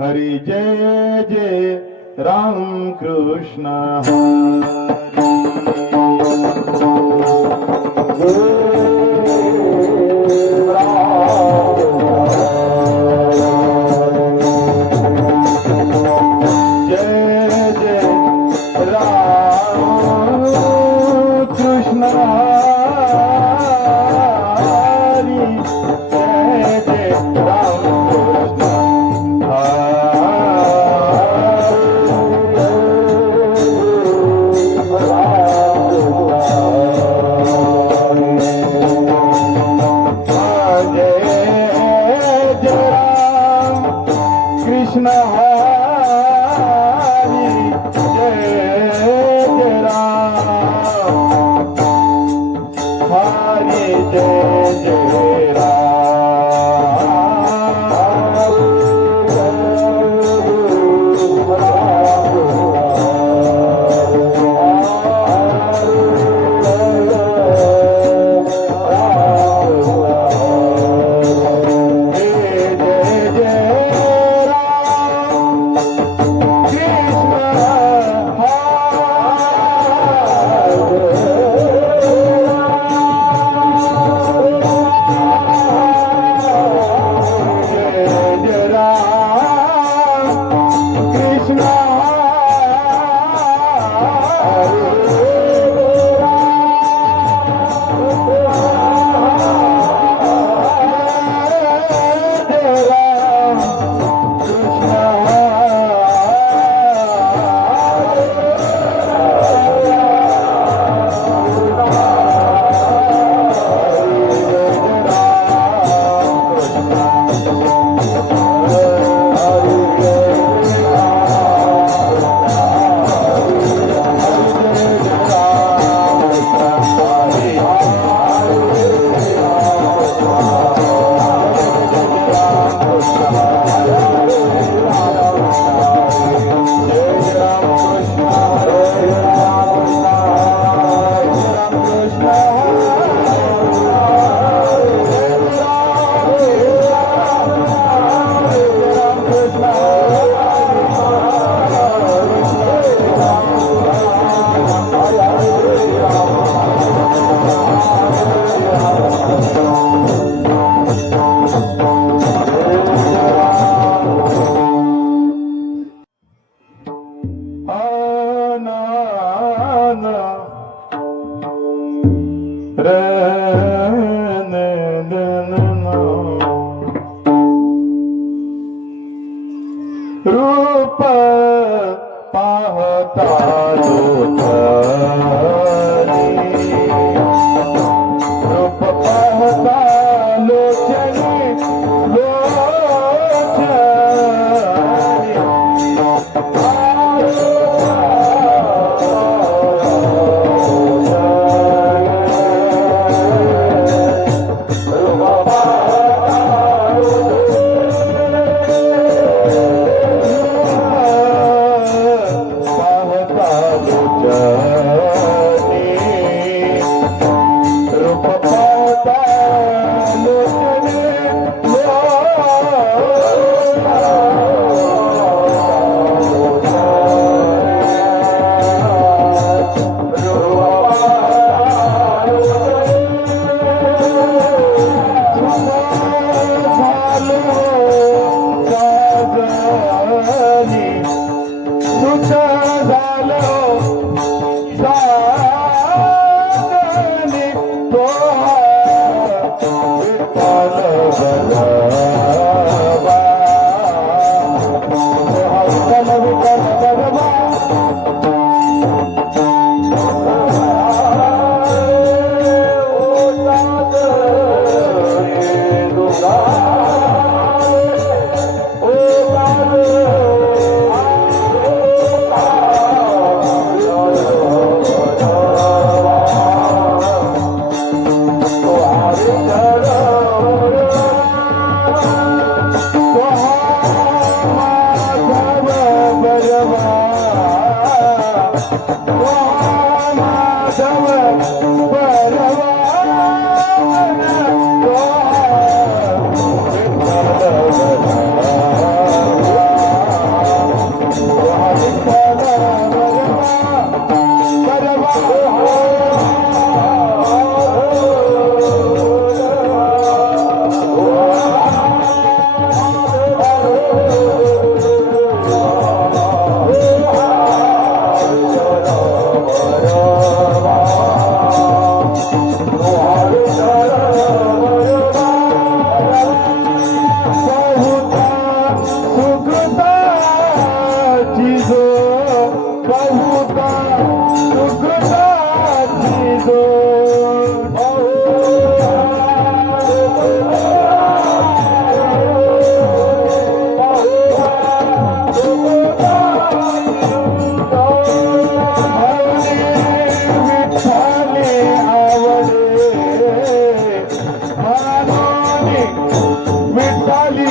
हरी जय जय राम कृष्ण हरी कृष्ण हरी जय जय राम हरी जय जय रूप पाहता रूप पाहता लोचनी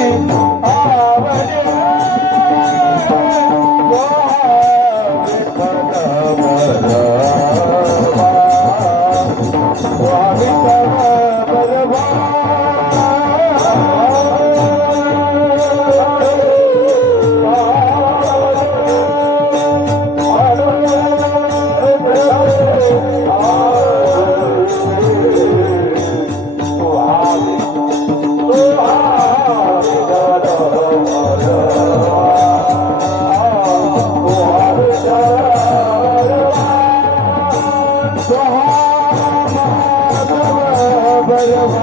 आवडे विठ्ठल बरवा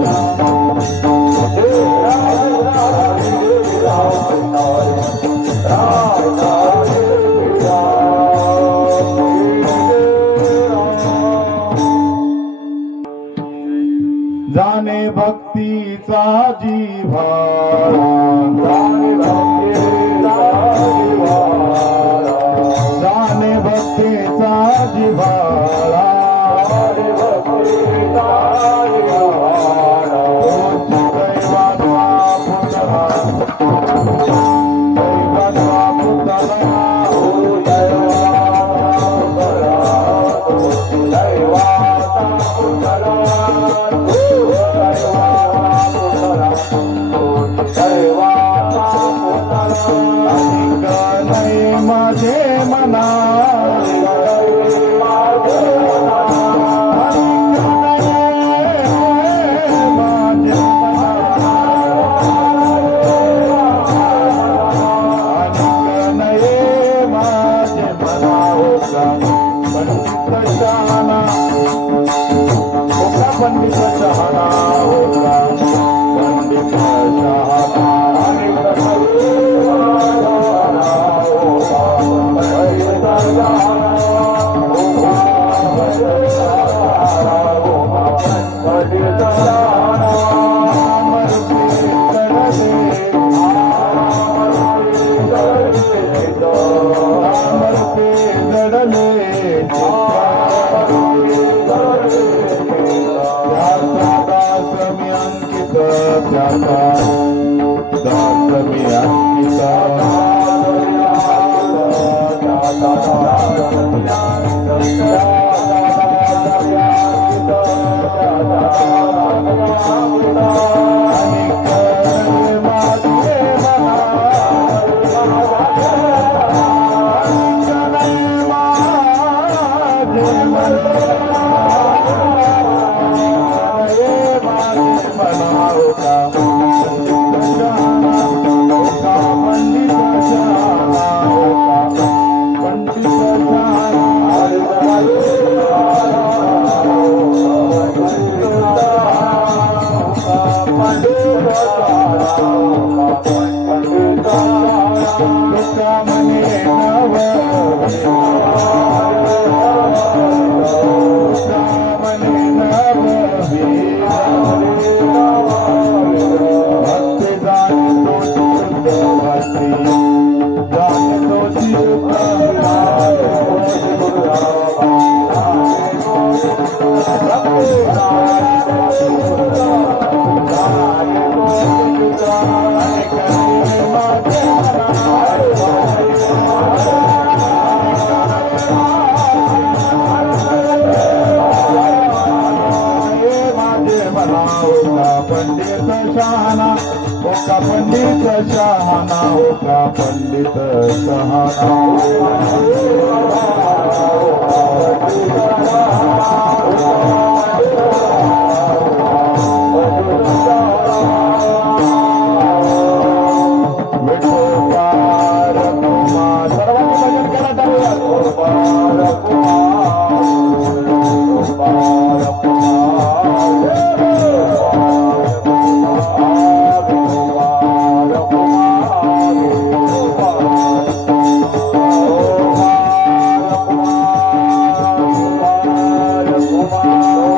Ram भक्तीचा जिव्हाळा जाणे भक्तीचा जिव्हाळा माझे मना पंडित शहाणा होता पंडित पंडित शहाणा होता पंडित शहाणा Bye.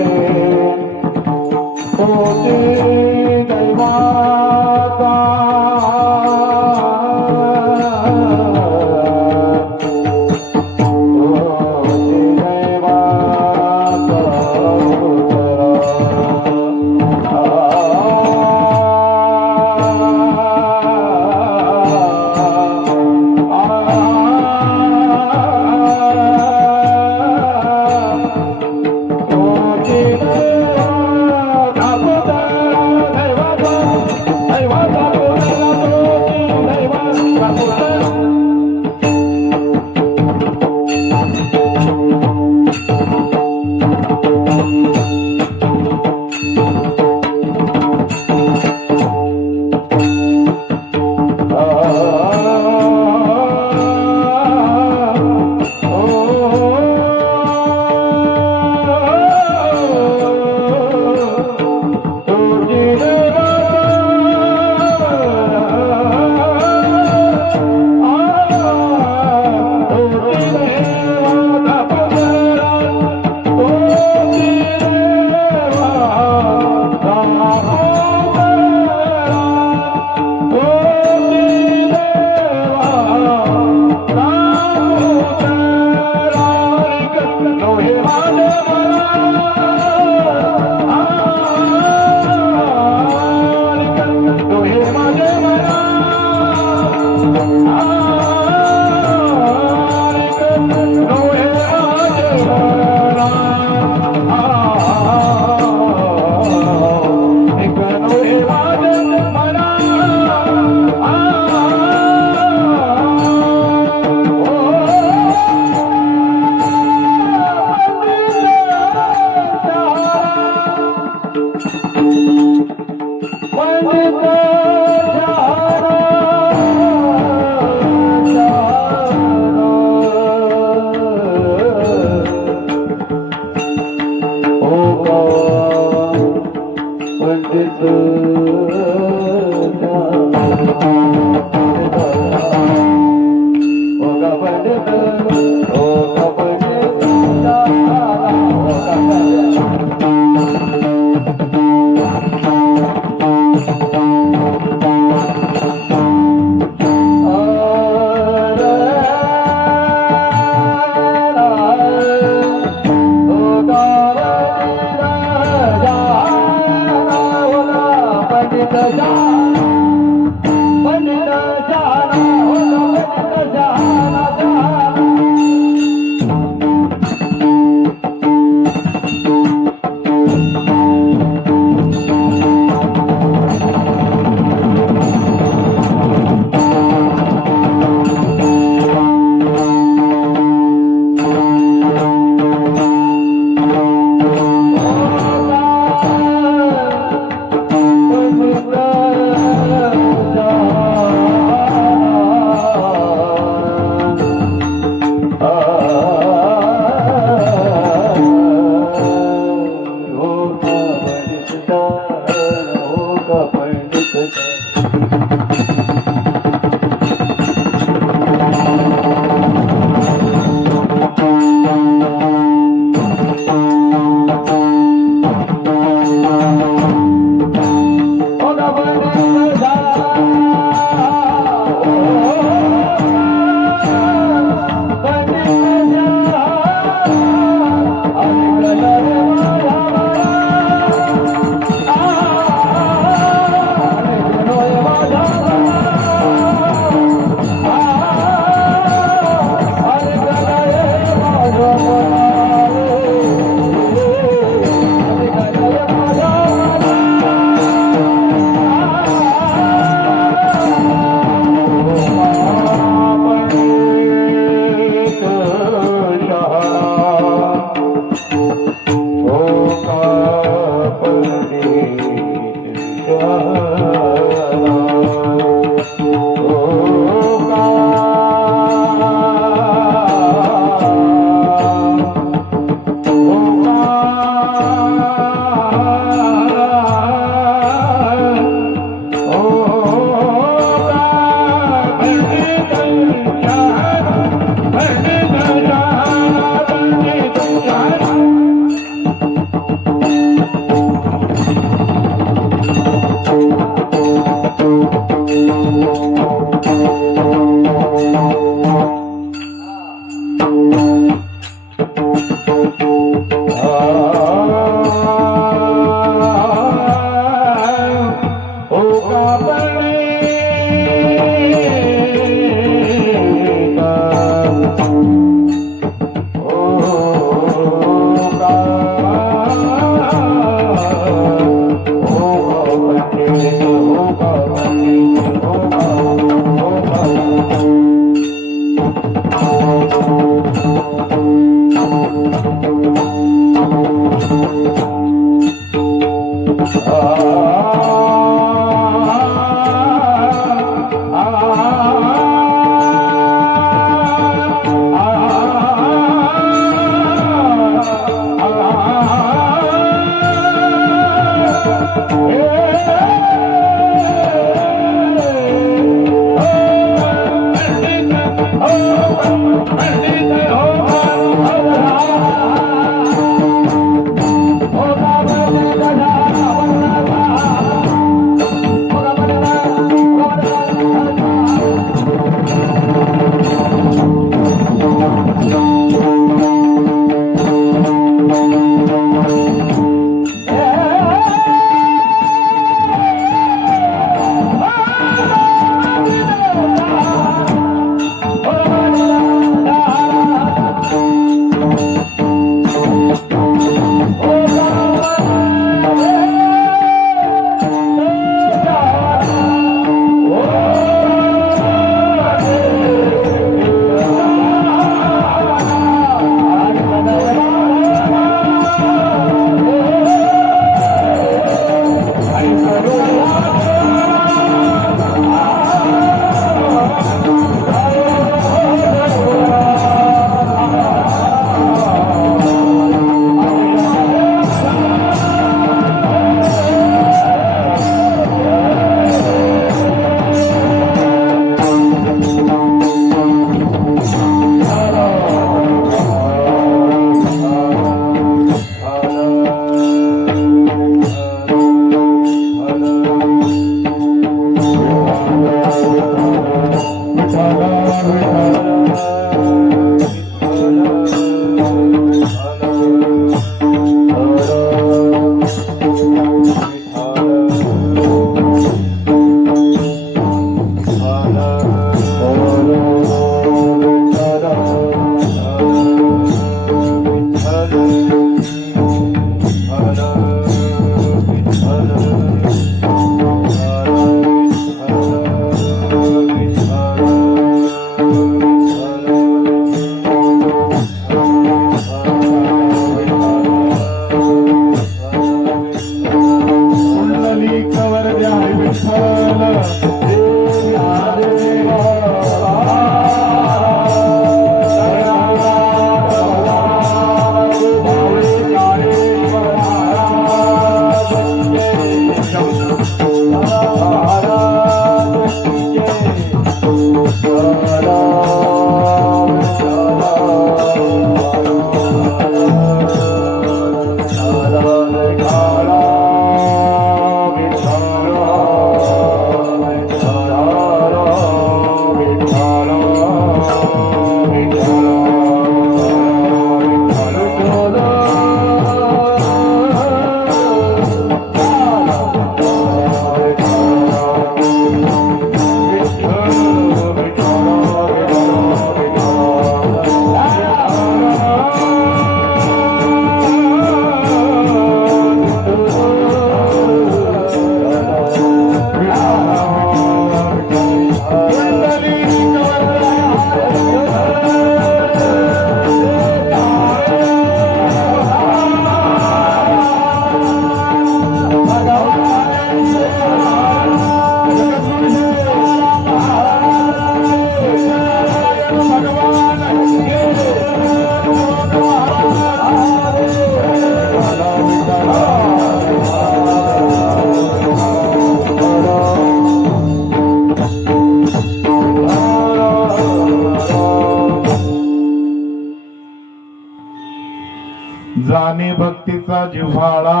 आणि भक्तीचा जिव्हाळा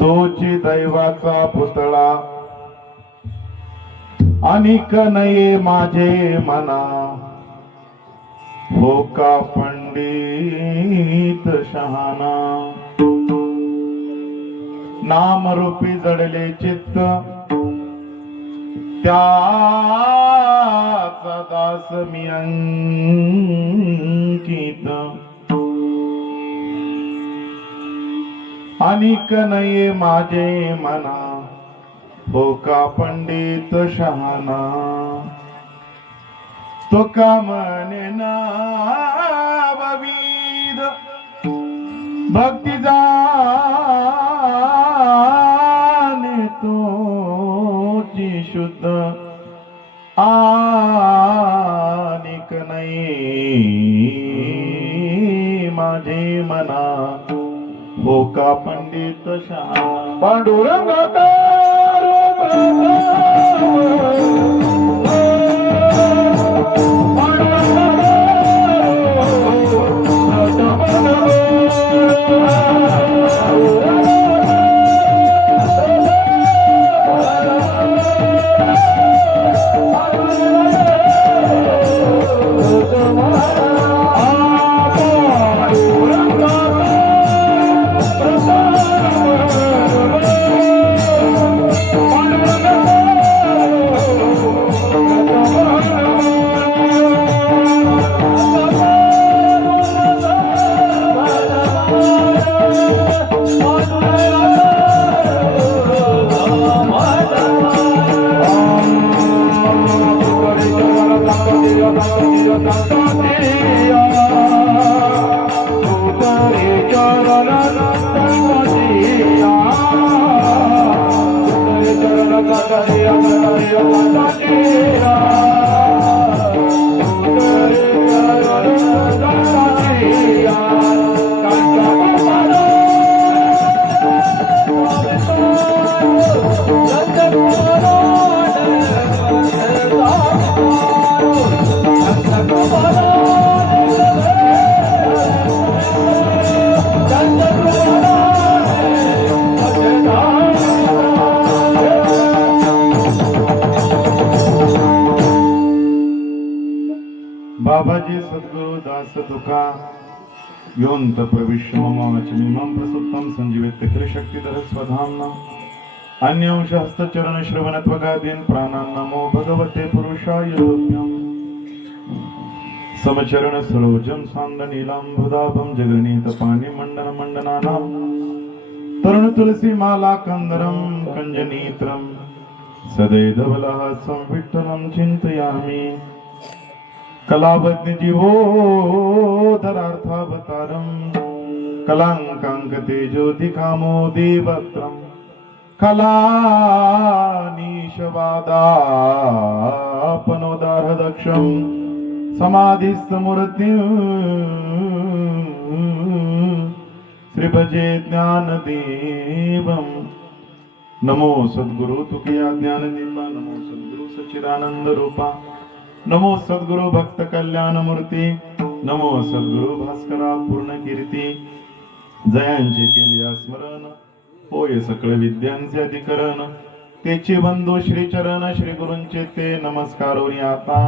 तोची दैवाचा पुतळा अनिक नये माझे मना हो का पंडित शहाणा नामरूपी जडले चित्त त्याचा दास मी अंकित अनिक नये माझे मना हो का पंडित शहाणा तो का म्हणे ना विविध भक्ती जाणे तोची शुद्ध आनिक नाही माझे मना हो का पंडित शहाणा पांडुरंग बाबाजी सद्गुरु दास तुका योंत प्रविश्य मम वचनीमं प्रसुप्तं संजीवेत्य त्रिशक्तिधर स्वधाम्ना अन्यांश हस्तचरण श्रवणत्वगादीन् प्राणान् नमो भगवते पुरुषाय तुभ्यं समचरण सरोजं सान्द नीलाम्बुदाभं जगनीत पाणि मंडन मंडनानां तरुण तुलसी माला कंदरं कंजनीत्रं सदैधवलहासं विठ्ठलं चिन्तयामि कलावज्ञ जीवोदरार्थावतारं कलांकांक तेजोतिकामोदीवक्त्रं कलानीशवादापनोदारदक्षं समाधिस्तमूर्तिं श्रीभजे ज्ञानदेवं नमो सद्गुरु तुकया ज्ञानदीपा नमो सद्गुरु सच्चिदानंद रूपा नमो सद्गुरु भक्त कल्याण मूर्ती नमो सद्गुरु भास्करा पूर्ण कीर्ती जयांचे केले स्मरण होय सकळ विद्यांचे अधिकरण तेचे बंधू श्री चरण श्री गुरूंचे ते नमस्कारोनी आता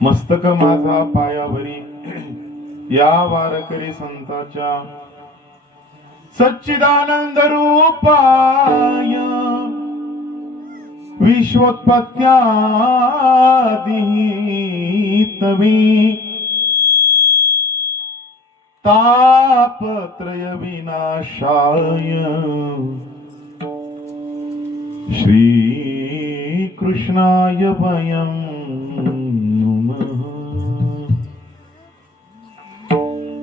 मस्तक माझा पायावरी या वारकरी संताच्या सच्चिदानंद रूपाय विश्वोत्पत्त्यादितवी तापत्रय विनाशाय श्री कृष्णाय वयं नमः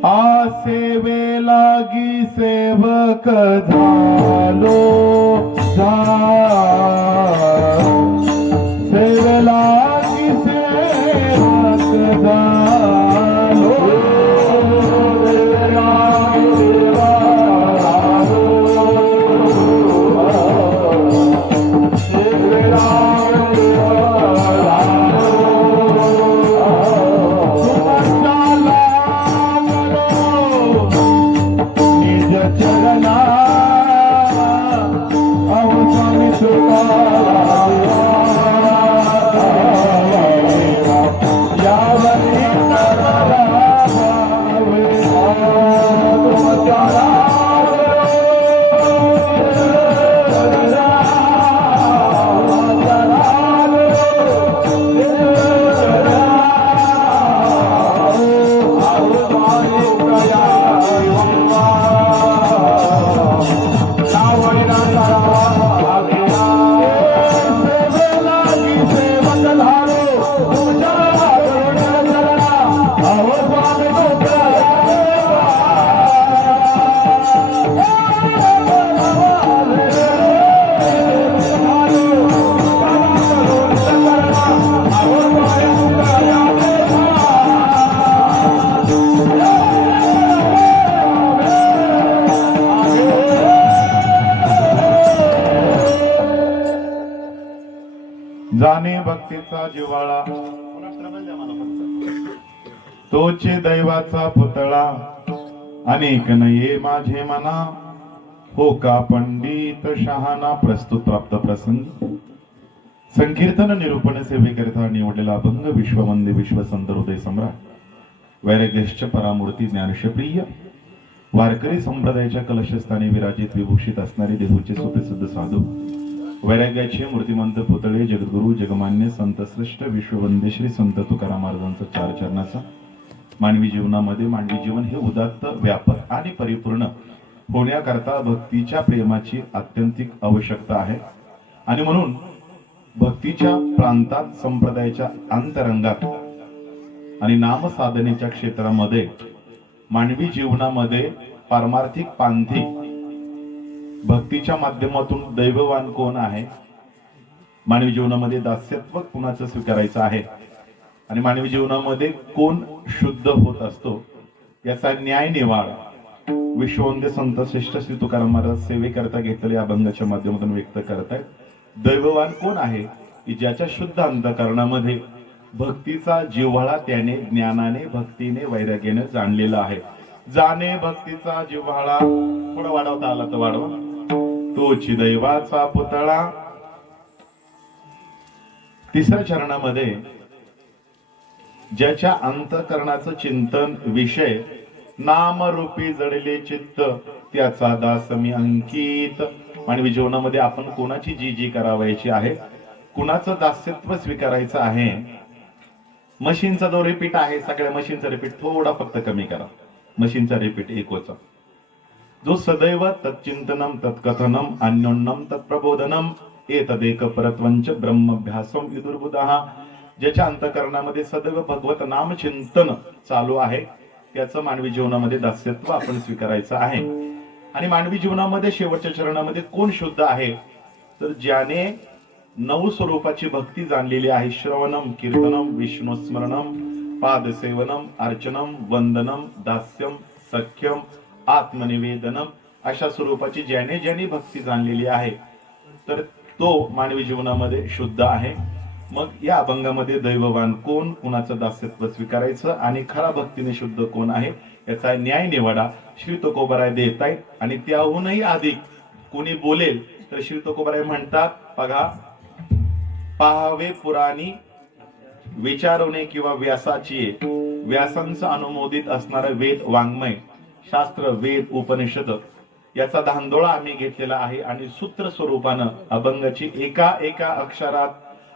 आसेवे लागी सेवक झालो सेवे लागी सेवक झालो भक्तीचा जिव्हाळा तोचे दैवाचा पुतळा अनेक नये माझे मना हो का पंडित शहाणा. प्रस्तुत प्राप्त प्रसंगी संकीर्तन निरूपण सेवेकरिता निवडलेला अभंग विश्ववंदे विश्वसंत हृदय सम्राट वैराग्यश्च परामूर्ती ज्ञानशप्रिय वारकरी संप्रदायाच्या कलशस्थानी विराजित विभूषित असणारे देहूचे सुप्रसिद्ध साधू वैराग्याचे मूर्तिमंत पुतळे जगद्गुरु जगमान्य संत श्रेष्ठ विश्ववंदे श्री संत तुकाराम महाराजांचा चार चरणाचा मानवी जीवनामध्ये मानवी जीवन हे उदात्त व्यापक आणि परिपूर्ण होण्याकरता भक्तीच्या प्रेमाची आत्यंतिक आवश्यकता आहे. आणि म्हणून भक्तीच्या प्रांतात संप्रदायाच्या अंतरंगात आणि नाम साधनेच्या क्षेत्रामध्ये मानवी जीवनामध्ये पारमार्थिक पांथी भक्तीच्या माध्यमातून दैववान कोण आहे, मानवी जीवनामध्ये दास्यत्व कुणाचं स्वीकारायचं आहे आणि मानवी जीवनामध्ये कोण शुद्ध होत असतो याचा न्याय निवाडा विश्ववंद्य संत श्रेष्ठ श्री तुकाराम महाराज सेवेकरता घेतलेल्या अभंगाच्या माध्यमातून व्यक्त करतायत. दैववान कोण आहे की ज्याच्या शुद्ध अंतःकरणामध्ये भक्तीचा जिव्हाळा त्याने ज्ञानाने भक्तीने वैराग्याने जाणलेला आहे. जाणे भक्तीचा जिव्हाळा थोडा वाढवता आला तर वाढवा. तोची दैवाचा पुतळा. तिसऱ्या चरणामध्ये ज्याच्या अंतःकरणाचं चिंतन विषय नामरूपी जडले चित्त त्याचा दास मी अंकित. मानवी जीवनामध्ये आपण कोणाची जी जी करावायची आहे, कुणाचं दास्यत्व स्वीकारायचं आहे. मशीनचा जो रिपीट आहे सगळ्या मशीनचा रिपीट थोडा फक्त कमी करा. मशीनचा रिपीट एकोचा जो सदैव तच्चिंतनम तत्कथनम अन्योन्नम तत्प्रबोधनम एतदेक परत्वंच ब्रह्मभ्यासम विदुर्बुधः. ज्याच्या अंतःकरणामध्ये सदैव भगवत नाम चिंतन चालू आहे त्याचं मानवी जीवनामध्ये दास्यत्व आपण स्वीकारायचं आहे. आणि मानवी जीवनामध्ये शेवटच्या चरणामध्ये कोण शुद्ध आहे तर ज्याने नऊ स्वरूपाची भक्ती जाणलेली आहे. श्रवणम कीर्तनम विष्णू स्मरणम पादसेवनम अर्चनम वंदनम दास्यम सख्यम आत्मनिवेदनम अशा स्वरूपाची ज्याने ज्याने भक्ती जाणलेली आहे तर तो मानवी जीवनामध्ये शुद्ध आहे. मग या अभंगामध्ये दैववान कोण, कुणाचं दास्यत्व स्वीकारायचं आणि खरा भक्तीने शुद्ध कोण आहे याचा न्याय निवाडा श्री तुकोबाराय देत आहेत. आणि त्याहूनही अधिक कोणी बोलेल तर श्री तुकोबाराय म्हणतात बघा, पाहावे पुराणी विचारवणे किंवा व्यासाची व्यासांचं अनुमोदित असणारं वेद वाङ्मय शास्त्र वेद उपनिषद याचा धांदोळा आम्ही घेतलेला आहे. आणि सूत्र स्वरूपानं अभंगाची एका एका अक्षरात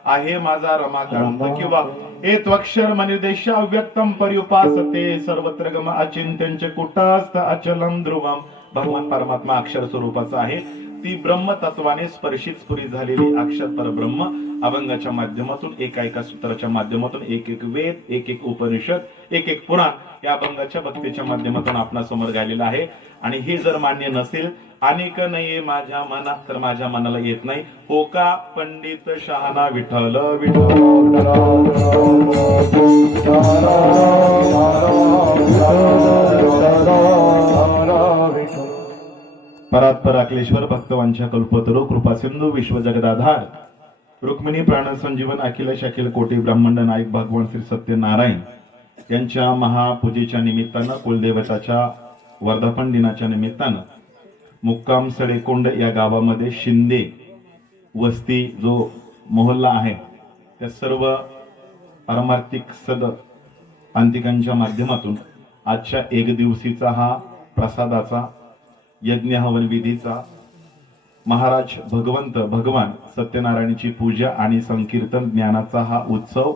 आहे माझा रमाकांत किंवा एत्वक्षर मनिदेश अव्यक्तम पर्युपासते सर्वत्र गम अचिंत्यंच कुटस्थ अचलम ध्रुवम. भगवान परमात्मा अक्षर स्वरूपाचा आहे. ती ब्रह्म तत्वाने स्पर्शित स्फुरित झालेली अक्षर परब्रह्म अभंगाच्या माध्यमातून एका एका सूत्राच्या माध्यमातून एक एक वेद एक एक उपनिषद एक एक पुराण या अभंगाच्या भक्तीच्या माध्यमातून आपणा समोर गायलेला आहे. आणि हे जर मान्य नसेल अनेक नाहीये माझ्या मनात तर माझ्या मनाला येत नाही हो का पंडित शहाणा विठ्ठल विठ्ठल. परात्पर अखिलेश्वर भक्तवांच्या कल्पतरू कृपा सिंधू विश्व जगदाधार रुक्मिणी प्राण संजीवन अखिल शकिल कोटी ब्रह्मांड नायक भगवान श्री सत्यनारायण यांच्या महापूजेच्या निमित्तानं कुलदेवताच्या वर्धापन दिनाच्या निमित्तानं मुक्काम सडेकोंड या गावामध्ये शिंदे वस्ती जो मोहल्ला आहे त्या सर्व पारमार्थिक सद अंतिकांच्या माध्यमातून आजच्या एक दिवसीचा हा प्रसादाचा यज्ञ हवन विधीचा महाराज भगवंत भगवान सत्यनारायणाची पूजा आणि संकीर्तन ज्ञानाचा हा उत्सव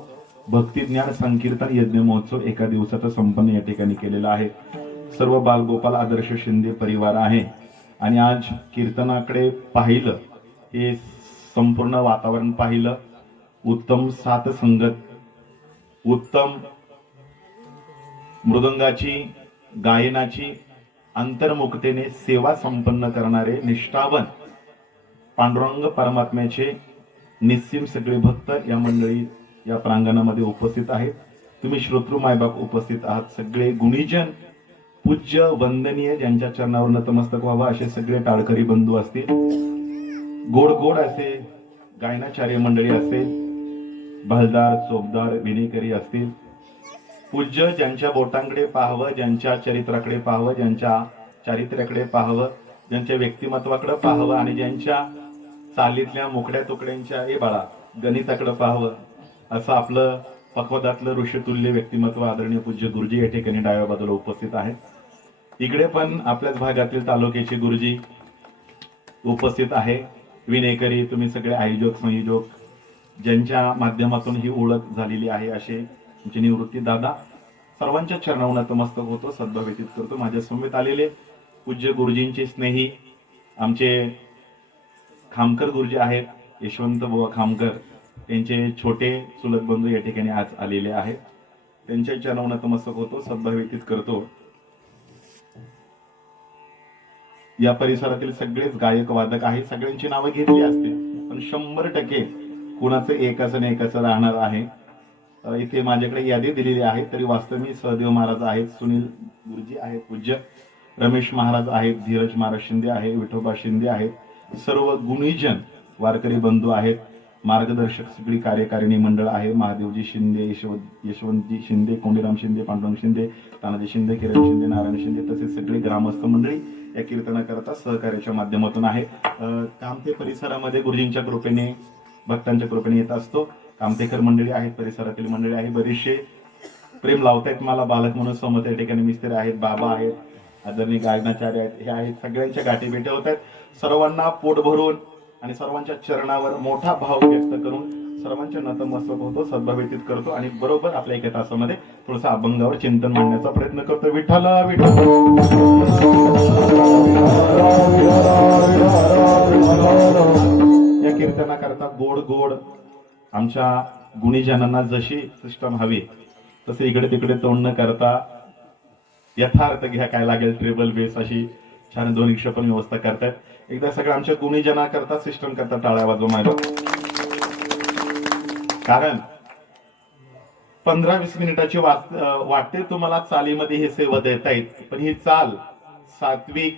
भक्ती ज्ञान संकीर्तन यज्ञ महोत्सव एका दिवसाचा संपन्न या ठिकाणी केलेला आहे. सर्व बालगोपाल आदर्श शिंदे परिवार आहे. आणि आज कीर्तनाकडे पाहिलं हे संपूर्ण वातावरण पाहिलं उत्तम साथ संगत उत्तम मृदंगाची गायनाची अंतर्मुखतेने सेवा संपन्न करणारे निष्ठावन पांडुरंग परमात्म्याचे निस्सीम सगळे भक्त या मंडळी या प्रांगणामध्ये उपस्थित आहेत. तुम्ही श्रोतृ मायबाप उपस्थित आहात. सगळे गुणीजन पूज्य वंदनीय ज्यांच्या चरणावर नतमस्तक व्हावं असे सगळे टाळकरी बंधू असतील. गोड गोड असे गायनाचार्य मंडळी असेल भलदार चोपदार विनेकरी असतील, पूज्य ज्यांच्या बोटांकडे पाहावं, ज्यांच्या चरित्राकडे पाहावं, ज्यांच्या चारित्र्याकडे पाहावं, ज्यांच्या व्यक्तिमत्वाकडे पाहावं आणि ज्यांच्या चालीतल्या मोकड्या तुकड्यांच्या बाळा गणिताकडे पाहावं, असं आपलं पक्वदातलं ऋषितुल्य व्यक्तिमत्व आदरणीय पूज्य गुरुजी या ठिकाणी डाव्या बाजूला उपस्थित आहेत. इकडे पण आपल्याच भागातील तालुक्याचे गुरुजी उपस्थित आहे. विनेकरी तुम्ही सगळे आयोजक संयोजक ज्यांच्या माध्यमातून ही ओळख झालेली आहे असे तुमचे निवृत्ती दादा, सर्वांच्या चरणावर नतमस्तक होतो, सद्भाव व्यतीत करतो. माझ्या समवेत आलेले पूज्य गुरुजींचे स्नेही आमचे खामकर गुरुजी आहेत, यशवंत बुवा खामकर, त्यांचे छोटे चुलत बंधू या ठिकाणी आज आलेले आहेत. त्यांच्या चरणावर नतमस्तक होतो, सद्भाव व्यतीत करतो. या परिसरातील सगळेच गायक वादक आहेत, सगळ्यांची नावं घेतली असते पण 100% कुणाचं एकाचं नाही एकाचं राहणार आहे. इथे माझ्याकडे यादी दिलेली आहे, तरी वास्तव मी सहदेव महाराज आहेत, सुनील गुरुजी आहेत, पूज्य रमेश महाराज आहेत, धीरज महाराज शिंदे आहे, विठोबा शिंदे आहेत, सर्व गुणीजन वारकरी बंधू आहेत, मार्गदर्शक सगळी कार्यकारिणी मंडळ आहे, महादेवजी शिंदे, यशवंतजी शिंदे, कोंडीराम शिंदे, पांडुरंग शिंदे, तानाजी शिंदे, किरण शिंदे, नारायण शिंदे, तसेच सगळे ग्रामस्थ मंडळी या कीर्तनाकरता सहकार्याच्या माध्यमातून आहे. कामते परिसरामध्ये गुरुजींच्या कृपेने भक्तांच्या कृपेने येत असतो. कामतेकर मंडळी आहेत, परिसरातील मंडळी आहे, बरेचसे प्रेम लावतायत मला, बालक म्हणून सोमत या ठिकाणी मिस्त्री आहेत, बाबा आहेत, आदरणीय गायनाचार्य आहेत, हे आहेत, सगळ्यांच्या गाठी भेटी होत आहेत. सर्वांना पोट भरून आणि सर्वांच्या चरणावर मोठा भाव व्यक्त करून सर्वांच्या नतमस्तक होतो, सद्भाव व्यतीत करतो आणि बरोबर आपल्या एका तासामध्ये थोडंसं अभंगावर चिंतन मांडण्याचा प्रयत्न करतो. विठ्ठल विठ्ठल या कीर्तनाकरता गोड गोड आमच्या गुणीजनांना जशी सिस्टम हवी तसे इकडे तिकडे तोंड न करता यथार्थ घ्या काय लागेल ट्रेबल बेस अशी छान दोन्ही पण व्यवस्था करतायत. एकदा सगळं आमच्या गुणीजना करता सिस्टम करता टाळ्या वाजवा माझ्या, कारण 15-20 मिनिटाची वाटते तुम्हाला चालीमध्ये हे सेवा देता येत, पण ही चाल सात्विक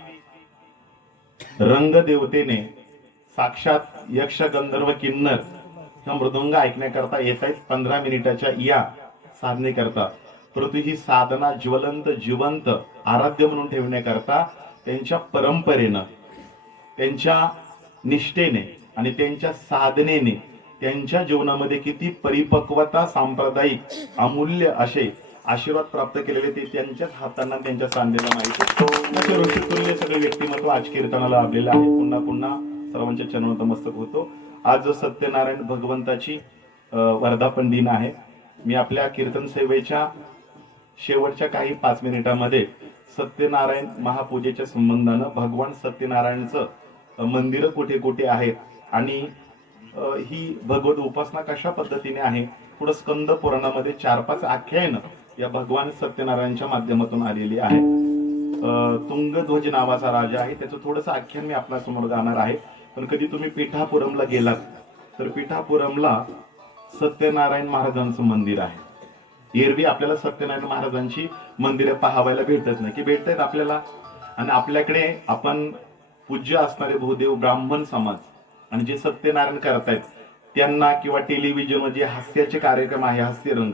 रंग देवतेने साक्षात यक्ष गंधर्व किन्नर ह्या मृदुंग ऐकण्याकरता येत आहेत 15 मिनिटाच्या या साधने करता. परंतु ही साधना ज्वलंत जिवंत आराध्य म्हणून ठेवण्याकरता त्यांच्या परंपरेनं, त्यांच्या निष्ठेने आणि त्यांच्या साधनेने त्यांच्या जीवनामध्ये किती परिपक्वता, सांप्रदायिक अमूल्य असे आशीर्वाद प्राप्त केलेले ते त्यांच्याच हातांना त्यांच्या सांधेला माहिती. असे ऋषितुल्य सगळे व्यक्तिमत्व आज कीर्तनाला लाभलेलं आहे. पुन्हा पुन्हा सर्वांच्या चरणावर नतमस्तक होतो. आज सत्यनारायण भगवंताची वर्धापन दिन आहे. मी आपल्या कीर्तन सेवेच्या शेवटच्या काही 5 मिनिटांमध्ये सत्यनारायण महापूजेच्या संबंधानं भगवान सत्यनारायणचं मंदिर कुठे कुठे आहेत आणि ही भगवत उपासना कशा पद्धतीने आहे, थोडं स्कंद पुराणामध्ये 4-5 आख्यायनं या भगवान सत्यनारायणच्या माध्यमातून आलेली आहे. तुंगध्वज नावाचा राजा आहे, त्याचं थोडंसं आख्यान मी आपल्या समोर गाणार आहे. पण कधी तुम्ही पीठापुरमला गेलात तर पीठापुरमला सत्यनारायण महाराजांचं मंदिर आहे. एरवी आपल्याला सत्यनारायण महाराजांची मंदिरं पाहायला भेटत नाही, की भेटतात आपल्याला. आणि आपल्याकडे आपण पूज्य असणारे भूदेव ब्राह्मण समाज आणि जे सत्यनारायण करतायत त्यांना किंवा टेलिव्हिजन जे हास्याचे कार्यक्रम आहे, हास्यरंग,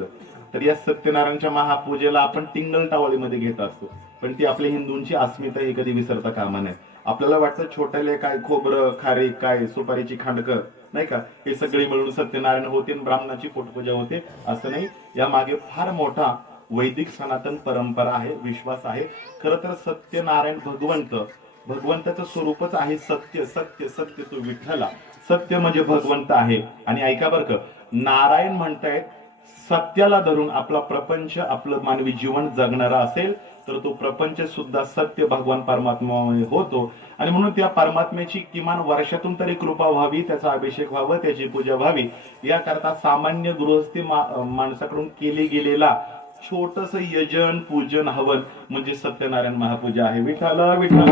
तर या सत्यनारायणच्या महापूजेला आपण टिंगल टावळीमध्ये घेत असतो. पण ती आपल्या हिंदूंची अस्मिता हे कधी विसरता कामा नये. आपल्याला वाटतं छोट्याले काय खोबरं खारी काय सुपारीची खांडकर नाही का, हे सगळे मिळून सत्यनारायण होते आणि ब्राह्मणाची पोटपूजा होते, असं नाही. या मागे फार मोठा वैदिक सनातन परंपरा आहे, विश्वास आहे. खर तर सत्यनारायण भगवंताचं स्वरूपच आहे सत्य. सत्य सत्य तो विठ्ठला, सत्य म्हणजे भगवंत आहे. आणि ऐका बरं का, नारायण म्हणतायत सत्याला धरून आपला प्रपंच, आपलं मानवी जीवन जगणारा असेल तर तो प्रपंच सुद्धा सत्य भगवान परमात्मा होतो. आणि म्हणून त्या परमात्म्याची किमान वर्षातून तरी कृपा व्हावी, त्याचा अभिषेक व्हावं, त्याची पूजा व्हावी, याकरता सामान्य गृहस्थी माणसाकडून केली गेलेला छोटस यजन पूजन हवन म्हणजे सत्यनारायण महापूजा आहे. विठ्ठल विठ्ठल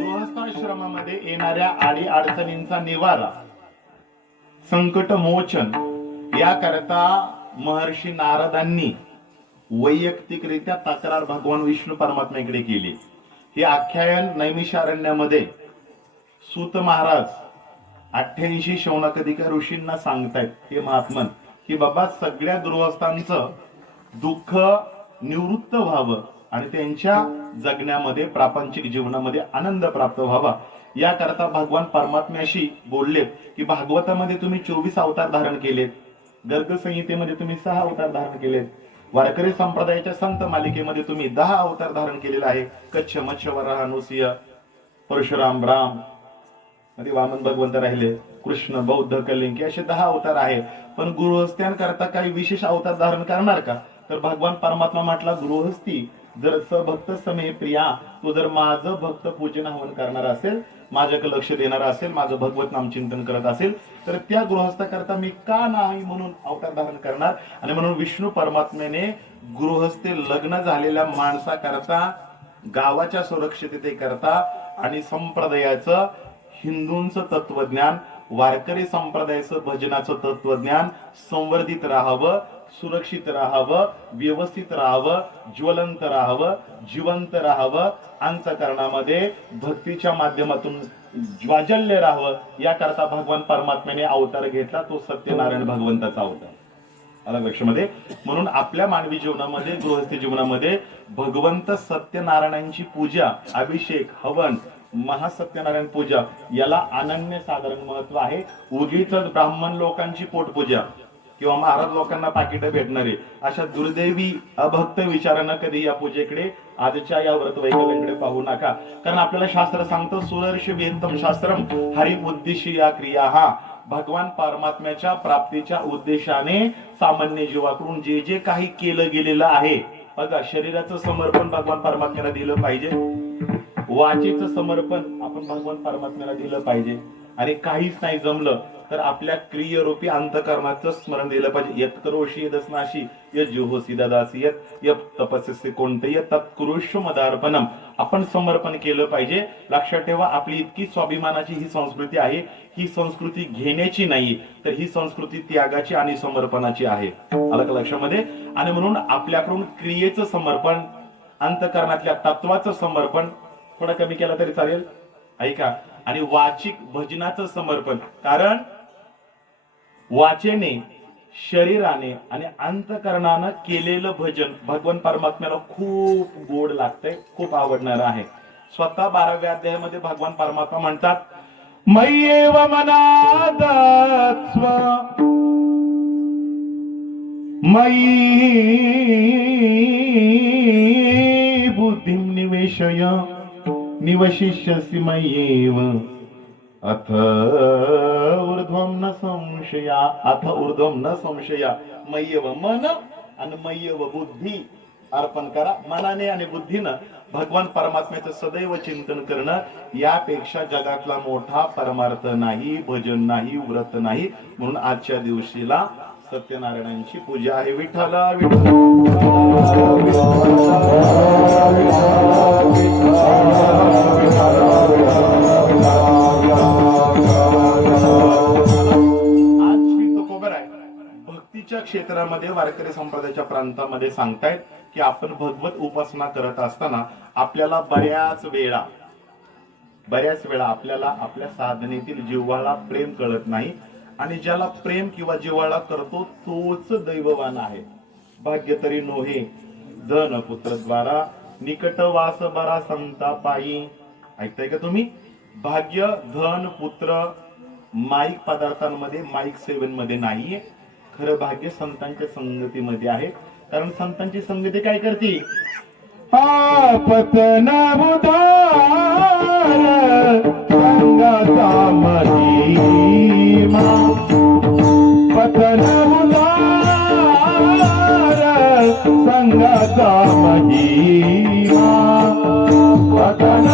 गृहस्थाश्रमामध्ये येणाऱ्या आडी अडचणींचा निवारा, संकट मोचन याकरता महर्षी नारदांनी वैयक्तिकरित्या तक्रार भगवान विष्णू परमात्म्याकडे केली. हे आख्यायन नैमिषारण्यामध्ये सूत महाराज 88 शौनकाधिका ऋषींना सांगतायत, हे महात्मन, की बाबा सगळ्या गृहस्थांचं दुःख निवृत्त व्हावं आणि त्यांच्या जगण्यामध्ये प्रापंचिक जीवनामध्ये आनंद प्राप्त व्हावा, याकरता भगवान परमात्म्याशी बोललेत की भागवतामध्ये तुम्ही 24 अवतार धारण केलेत, गर्ग संहितेमध्ये तुम्ही 6 अवतार धारण केलेत, वारकरी संप्रदायाच्या संत मालिकेमध्ये तुम्ही 10 अवतार धारण केलेला आहे, कच्छ मत्स्य वराह नृसिंह परशुराम राम मध्ये वामन भगवंत राहिले, कृष्ण बौद्ध कलिंगी असे 10 अवतार आहे. पण गृहस्थ्यांकरता काही विशेष अवतार धारण करणार का? तर भगवान परमात्मा म्हटला, गृहस्थी जर भक्त समे प्रिया, तो जर माझं भक्त पूजन हवन करणार असेल, माझ्याकडे लक्ष देणार असेल, माझं भगवत नाम चिंतन करत असेल, तर त्या गृहस्थाकरता मी का नाही म्हणून अवतार धारण करणार. आणि म्हणून विष्णू परमात्म्याने गृहस्थे लग्न झालेल्या माणसाकरता, गावाच्या सुरक्षिततेकरता आणि संप्रदायाचं, हिंदूंचं तत्वज्ञान, वारकरी संप्रदायाचं भजनाचं तत्वज्ञान संवर्धित राहावं, सुरक्षित राहावं, व्यवस्थित राहावं, ज्वलंत राहावं, जिवंत राहावं, अंतःकरणामध्ये भक्तीच्या माध्यमातून ज्वाजल्य राहावं, याकरता भगवान परमात्म्याने अवतार घेतला, तो सत्यनारायण भगवंताचा अवतार. अलग लक्षामध्ये. म्हणून आपल्या मानवी जीवनामध्ये, गृहस्थ जीवनामध्ये भगवंत सत्यनारायणांची पूजा, अभिषेक, हवन, महासत्यनारायण पूजा याला अनन्य साधारण महत्व आहे. उगीच ब्राह्मण लोकांची पोटपूजा किंवा महाराज लोकांना पाकिट भेटणारे अशा दुर्दैवी अभक्त विचारांना कधी या पूजेकडे, आजच्या या व्रत वैकल्यांकडे पाहू नका. कारण आपल्याला शास्त्र सांगतं, सुदर्श वेदम शास्त्रम हरि उद्देशी या क्रिया. हा भगवान परमात्म्याच्या प्राप्तीच्या उद्देशाने सामान्य जीवाकडून जे जे काही केलं गेलेलं आहे, बघा, शरीराचं समर्पण भगवान परमात्म्याला दिलं पाहिजे, वाचेचं समर्पण आपण भगवान परमात्म्याला दिलं पाहिजे, आणि काहीच नाही जमलं तर आपल्या क्रियरूपी अंतःकरणाचं स्मरण दिलं पाहिजे. यत करोषी दसनाशी यत जुहोसी ददासी यत तपस्से कोणते तत्कृष्य मदार्पणम, आपण समर्पण केलं पाहिजे. लक्षात ठेवा, आपली इतकी स्वाभिमानाची ही संस्कृती आहे, ही संस्कृती घेण्याची नाही, तर ही संस्कृती त्यागाची आणि समर्पणाची आहे. अलग लक्षामध्ये. आणि म्हणून आपल्याकडून क्रियेचं समर्पण, अंतःकरणातल्या तत्वाचं समर्पण थोडं कमी केलं तरी चालेल, ऐका, आणि वाचिक भजनाचं समर्पण. कारण वाचेने, शरीराने आणि अंतःकरणानं केलेलं भजन भगवान परमात्म्याला खूप गोड लागतंय, खूप आवडणार आहे. स्वतः 12व्या अध्यायामध्ये भगवान परमात्मा म्हणतात, मय्येव मनादत्स्व मयी बुद्धिं निवेशय निवशिष्यसि मय्येव अथ ऊर्ध्वं न संशया. अथ ऊर्ध्वं न संशया. मय्येव मन आणि मय्येव बुद्धी अर्पण करा. मनाने आणि बुद्धीनं भगवान परमात्म्याचं सदैव चिंतन करणं, यापेक्षा जगातला मोठा परमार्थ नाही, भजन नाही, व्रत नाही. म्हणून आजच्या दिवशीला सत्यनारायणांची पूजा आहे. विठ्ठला भक्तीच्या क्षेत्रामध्ये वारकरी संप्रदायाच्या प्रांतामध्ये सांगतायत की आपण भगवत उपासना करत असताना आपल्याला बऱ्याच वेळा आपल्याला आपल्या साधनेतील जिव्हाळा प्रेम कळत नाही, आणि ज्याला प्रेम किंवा जिव्हाळा करतो तोच दैववान आहे. भाग्य तरी नोहे धन पुत्र द्वारा निकट वास बरा संता पायी. ऐकताय का तुम्ही? भाग्य, धन, पुत्र माईक पदार्थांमध्ये, माईक सेवनमध्ये नाहीये. खरं भाग्य संतांच्या संगतीमध्ये आहे. कारण संतांची संगती काय करते? पतन उदार संगता महिमा, पतन उदार संगता महिमा, पतन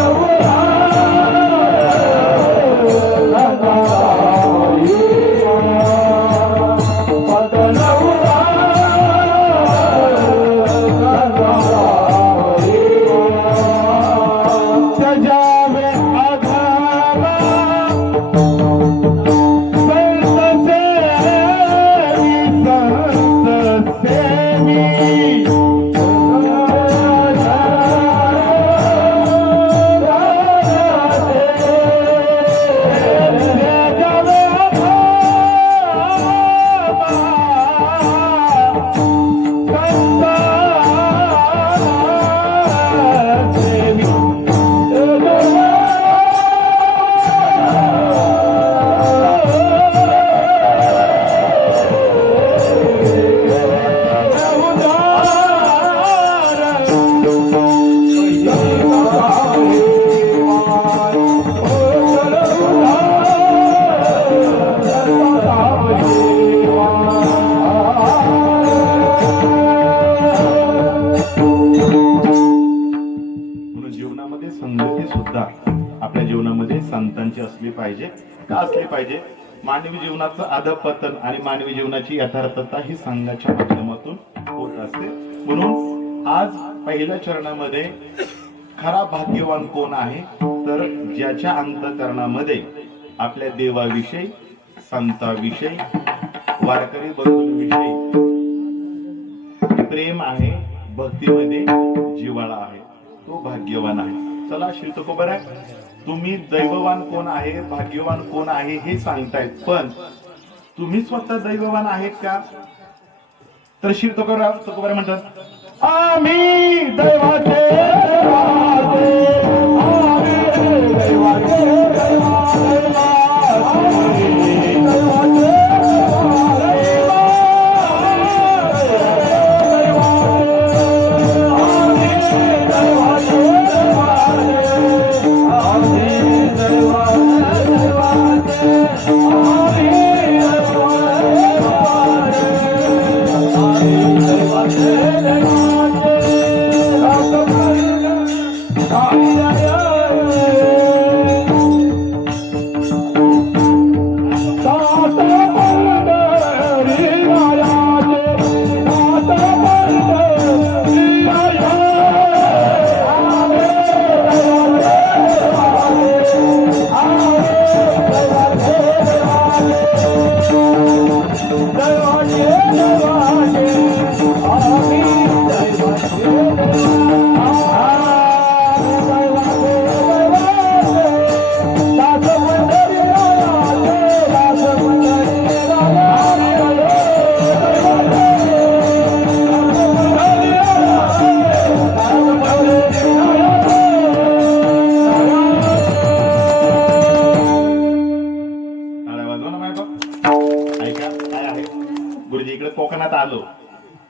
मानवी जीवनाचं अधपतन आणि मानवी जीवनाची यथार्थता ही संघाच्या माध्यमातून होत असते. म्हणून आज पहिल्या चरणामध्ये खरा भाग्यवान कोण आहे, तर ज्याच्या अंतःकरणामध्ये आपल्या देवाविषयी, संताविषयी, वारकरी बंधूंविषयी प्रेम आहे, भक्तीमध्ये जिव्हाळा आहे, तो भाग्यवान आहे. चला श्री तुकोबार, तुम्ही दैववान कोण आहे, भाग्यवान कोण आहे हे सांगतायत, पण तुम्ही स्वतः दैववान आहेत का? तर श्री तुकोबार म्हणतात, आम्ही दैवाचे कोकणात आलो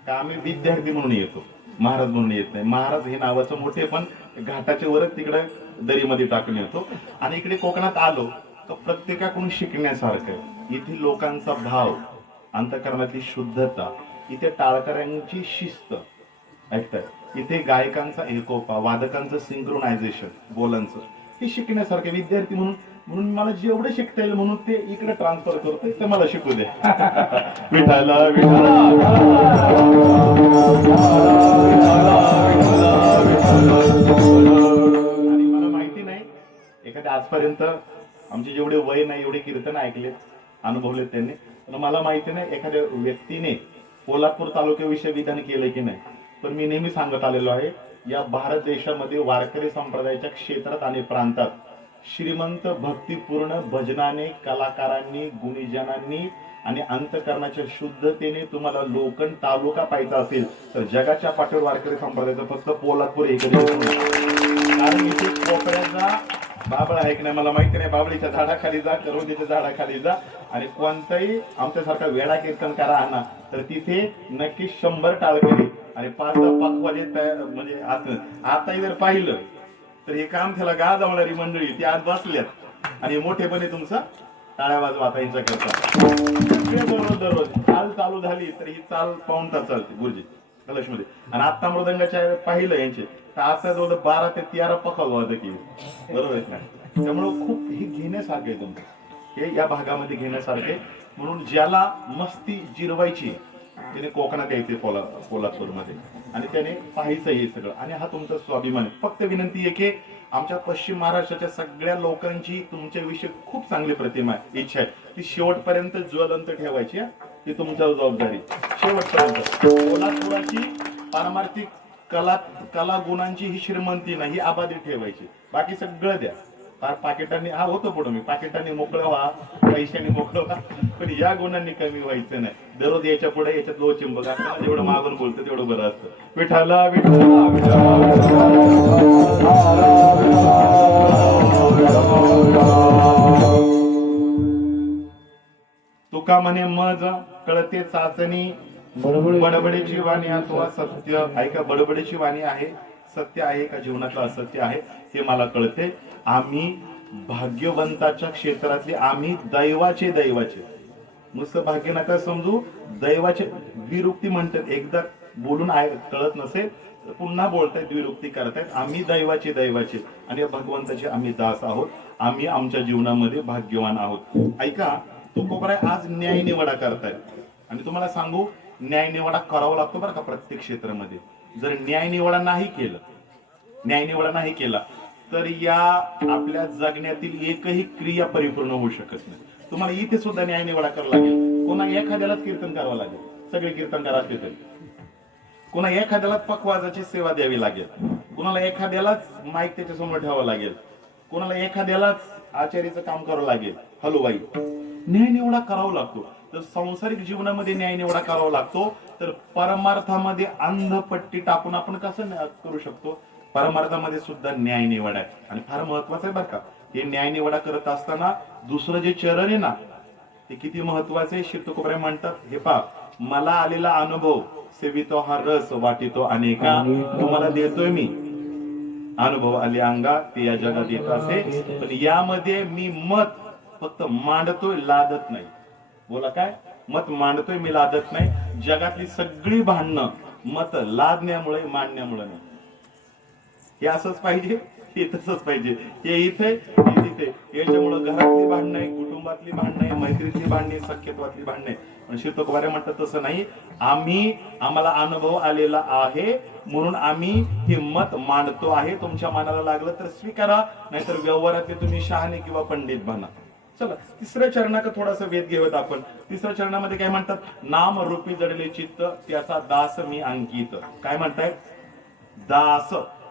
का आम्ही विद्यार्थी म्हणून येतो, महाराज म्हणून येत नाही. महाराज हे नावाचं मोठे पण घाटाच्या वरच तिकडे दरीमध्ये टाकून येतो. आणि इकडे कोकणात आलो तर प्रत्येकाकडून शिकण्यासारखं आहे. इथे लोकांचा भाव, अंतःकरणातली शुद्धता, इथे टाळकऱ्यांची शिस्त ऐकताय, इथे गायकांचा एकोपा, वादकांचं सिंक्रोनायझेशन, बोलांचं, हे शिकण्यासारखं. विद्यार्थी म्हणून म्हणून मला जेवढं शिकता येईल म्हणून ते इकडे ट्रान्सफर करतोय, ते मला शिकू दे. विठाला विठाला आणि मला माहिती नाही, एखाद्या आजपर्यंत आमचे जेवढे वय नाही एवढे कीर्तन ऐकलेत, अनुभवलेत त्यांनी, पण मला माहिती नाही एखाद्या व्यक्तीने कोल्हापूर तालुक्याविषयी विधान केलं की नाही. पण मी नेहमी सांगत आलेलो आहे, या भारत देशामध्ये वारकरी संप्रदायाच्या क्षेत्रात आणि प्रांतात श्रीमंत भक्तिपूर्ण भजनाने, कलाकारांनी, गुणीजनांनी आणि अंतःकरणाच्या शुद्धतेने तुम्हाला लोकण तालुका पाहायचा असेल तर जगाच्या पाठीवर वारकरी संप्रदायाचं फक्त पोलादपूर एकच. कारण इथे कोपऱ्याचा बाबळ आहे की नाही मला माहिती नाही, बाबळीच्या झाडाखाली जा, करोंदीच्या झाडाखाली जा आणि कोणताही आमच्यासारखा वेळा कीर्तन करा आणा, तर तिथे नक्की 100 टाळकरी आणि 5-10 पखवाजे म्हणजे आता जर पाहिलं तर हे काम त्याला गाजवणारी मंडळी ती आज बसल्यात आणि मोठेपणे तुमचा टाळ्या वाजवा आता यांचा करता. दररोज चाल चालू झाली तर ही चाल पाऊण तास चालते गुरुजी कलशमध्ये. आणि आता मृदंगाच्या पाहिलं यांचे तर आता जवळ 12 ते 13 पखव वादक बरोबर आहे ना. त्यामुळं खूप हे घेण्यासारखं आहे तुमचं, हे या भागामध्ये घेण्यासारखे. म्हणून ज्याला मस्ती जिरवायची त्याने कोकणात यायचे कोल्हापूरमध्ये आणि त्याने पाहायचं हे सगळं. आणि हा तुमचा स्वाभिमान आहे. फक्त विनंती आहे की आमच्या पश्चिम महाराष्ट्राच्या सगळ्या लोकांची तुमच्याविषयी खूप चांगली प्रतिमा आहे, इच्छा आहे, ती शेवटपर्यंत ज्वलंत ठेवायची. ही तुमच्या जबाबदारी शेवटपर्यंत. कोल्हापुराची पारमार्थिक कला गुणांची ही श्रीमंती नाही, ही आबादी ठेवायची. बाकी सगळं द्या, फार पाकिटांनी हा होतो पुढे मी पाकिटांनी मोकळं व्हा, पैशांनी मोकळं व्हा, पण या गुणांनी कमी व्हायचं नाही. दररोज याच्या पुढे याच्यात 2 चिंबक असताना जेवढं मागून बोलतं तेवढं बरं असतं. विठाला तुका म्हणे मज कळते चाचणी, बडबडीची वाणी अथवा सत्य. ऐका, बडबडीची वाणी आहे, सत्य आहे का जीवनातलं असत्य आहे हे मला कळते. आम्ही भाग्यवंताच्या क्षेत्रातले, आम्ही दैवाचे नुसतं भाग्य नका समजू, दैवाचे. द्विरुक्ती म्हणतात, एकदा बोलून कळत नसेल तर पुन्हा बोलतायत, द्विरुक्ती करतायत. आम्ही दैवाचे आणि भगवंताचे आम्ही दास आहोत. आम्ही आमच्या जीवनामध्ये भाग्यवान आहोत. ऐका, तुकोबराय आज न्याय निवडा करतायत आणि तुम्हाला सांगू न्याय निवडा करावा लागतो बरं का प्रत्येक क्षेत्रामध्ये. जर न्याय निवडा नाही केला तर या आपल्या जगण्यातील एकही क्रिया परिपूर्ण होऊ शकत नाही. तुम्हाला इथे सुद्धा न्याय निवडा करावा लागेल. कोणा एखाद्यालाच कीर्तन करावं लागेल, सगळे कीर्तनकार असले तरी. कोणा एखाद्यालाच पखवाजाची सेवा द्यावी लागेल, कोणाला एखाद्यालाच माईक त्याच्या समोर ठेवावं लागेल, कोणाला एखाद्यालाच आचार्याचं काम करावं लागेल, हलवाई. न्याय निवडा करावा लागतो. तर सांसारिक जीवनामध्ये न्याय निवडा करावा लागतो. तर परमार्थामध्ये अंधपट्टी टाकून आपण कसं करू शकतो? परमार्थामध्ये सुद्धा न्याय निवडा आहे आणि फार महत्वाचं आहे बरं का. हे न्याय निवडा करत असताना दुसरं जे चरण आहे ना ते किती महत्वाचे आहे. श्री तुकोबराय म्हणतात, हे पहा, मला आलेला अनुभव सेवितो हा रस वाटितो अनेका, तुम्हाला देतोय मी अनुभव आले अंगा ते या जगात येत असे, पण यामध्ये मी मत फक्त मांडतोय, लादत नाही. बोला काय? मत मांडतोय मी, लादत नाही. जगातली सगळी भांडणं मत लादण्यामुळे, मांडण्यामुळे नाही. हे असंच पाहिजे, हे तसंच पाहिजे, हे इथे, हे तिथे. याच्यामुळे घरातली भांडणं, कुटुंबातली भांडणं, मैत्रीतली भांडणे, सख्यत्वातली भांडणे. पण श्री तुकोबाराय म्हणतात तसं नाही. आम्हाला अनुभव आलेला आहे म्हणून आम्ही हे मत मांडतो आहे. तुमच्या मनाला लागलं तर स्वीकारा, नाहीतर व्यवहारातले तुम्ही शहाणे किंवा पंडित बना. चला तिसऱ्या चरणाचा थोडासा वेध घेऊयात आपण. तिसऱ्या चरणामध्ये काय म्हणतात? नाम रूपी जडले चित्त त्याचा दास मी अंकित. काय म्हणताय? दास.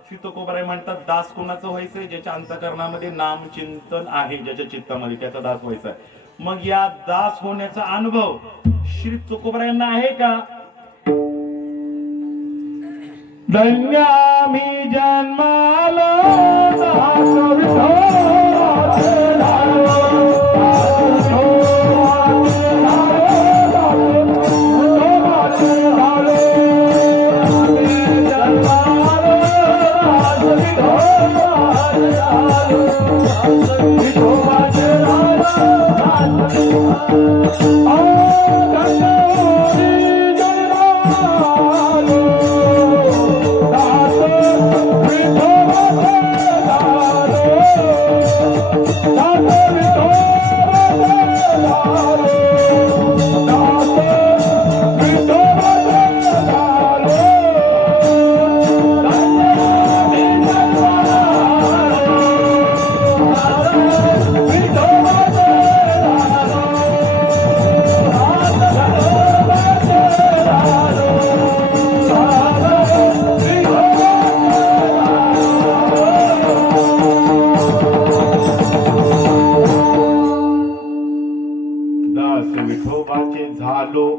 श्री तुकोबाराय म्हणतात दास कोणाचं व्हायचंय? ज्याच्या अंतःकरणामध्ये नाम चिंतन आहे, ज्याच्या चित्तामध्ये, त्याचा दास व्हायचा आहे. मग या दास होण्याचा अनुभव श्री तुकोबरायांना आहे का? धन्य मी जन्माला दास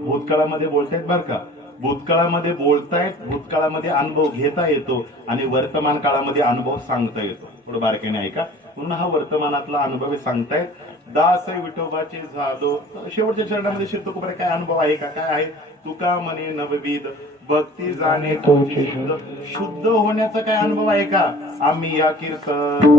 भूतकाळामध्ये बोलतायत बरं का. भूतकाळामध्ये बोलतायत, भूतकाळामध्ये अनुभव घेता येतो आणि वर्तमान काळामध्ये अनुभव सांगता येतो. थोडं बारकाईने ऐका. म्हणून हा वर्तमानातला अनुभव सांगतायत. दास विठोबाचे झालो. शेवटच्या चरणामध्ये श्री तुकोबाराय काय अनुभव आहे का? काय आहे? तुका म्हणे नवविध भक्ती जाणे तुझी शुद्ध. शुद्ध होण्याचा काय अनुभव आहे का? आम्ही या कीर्तन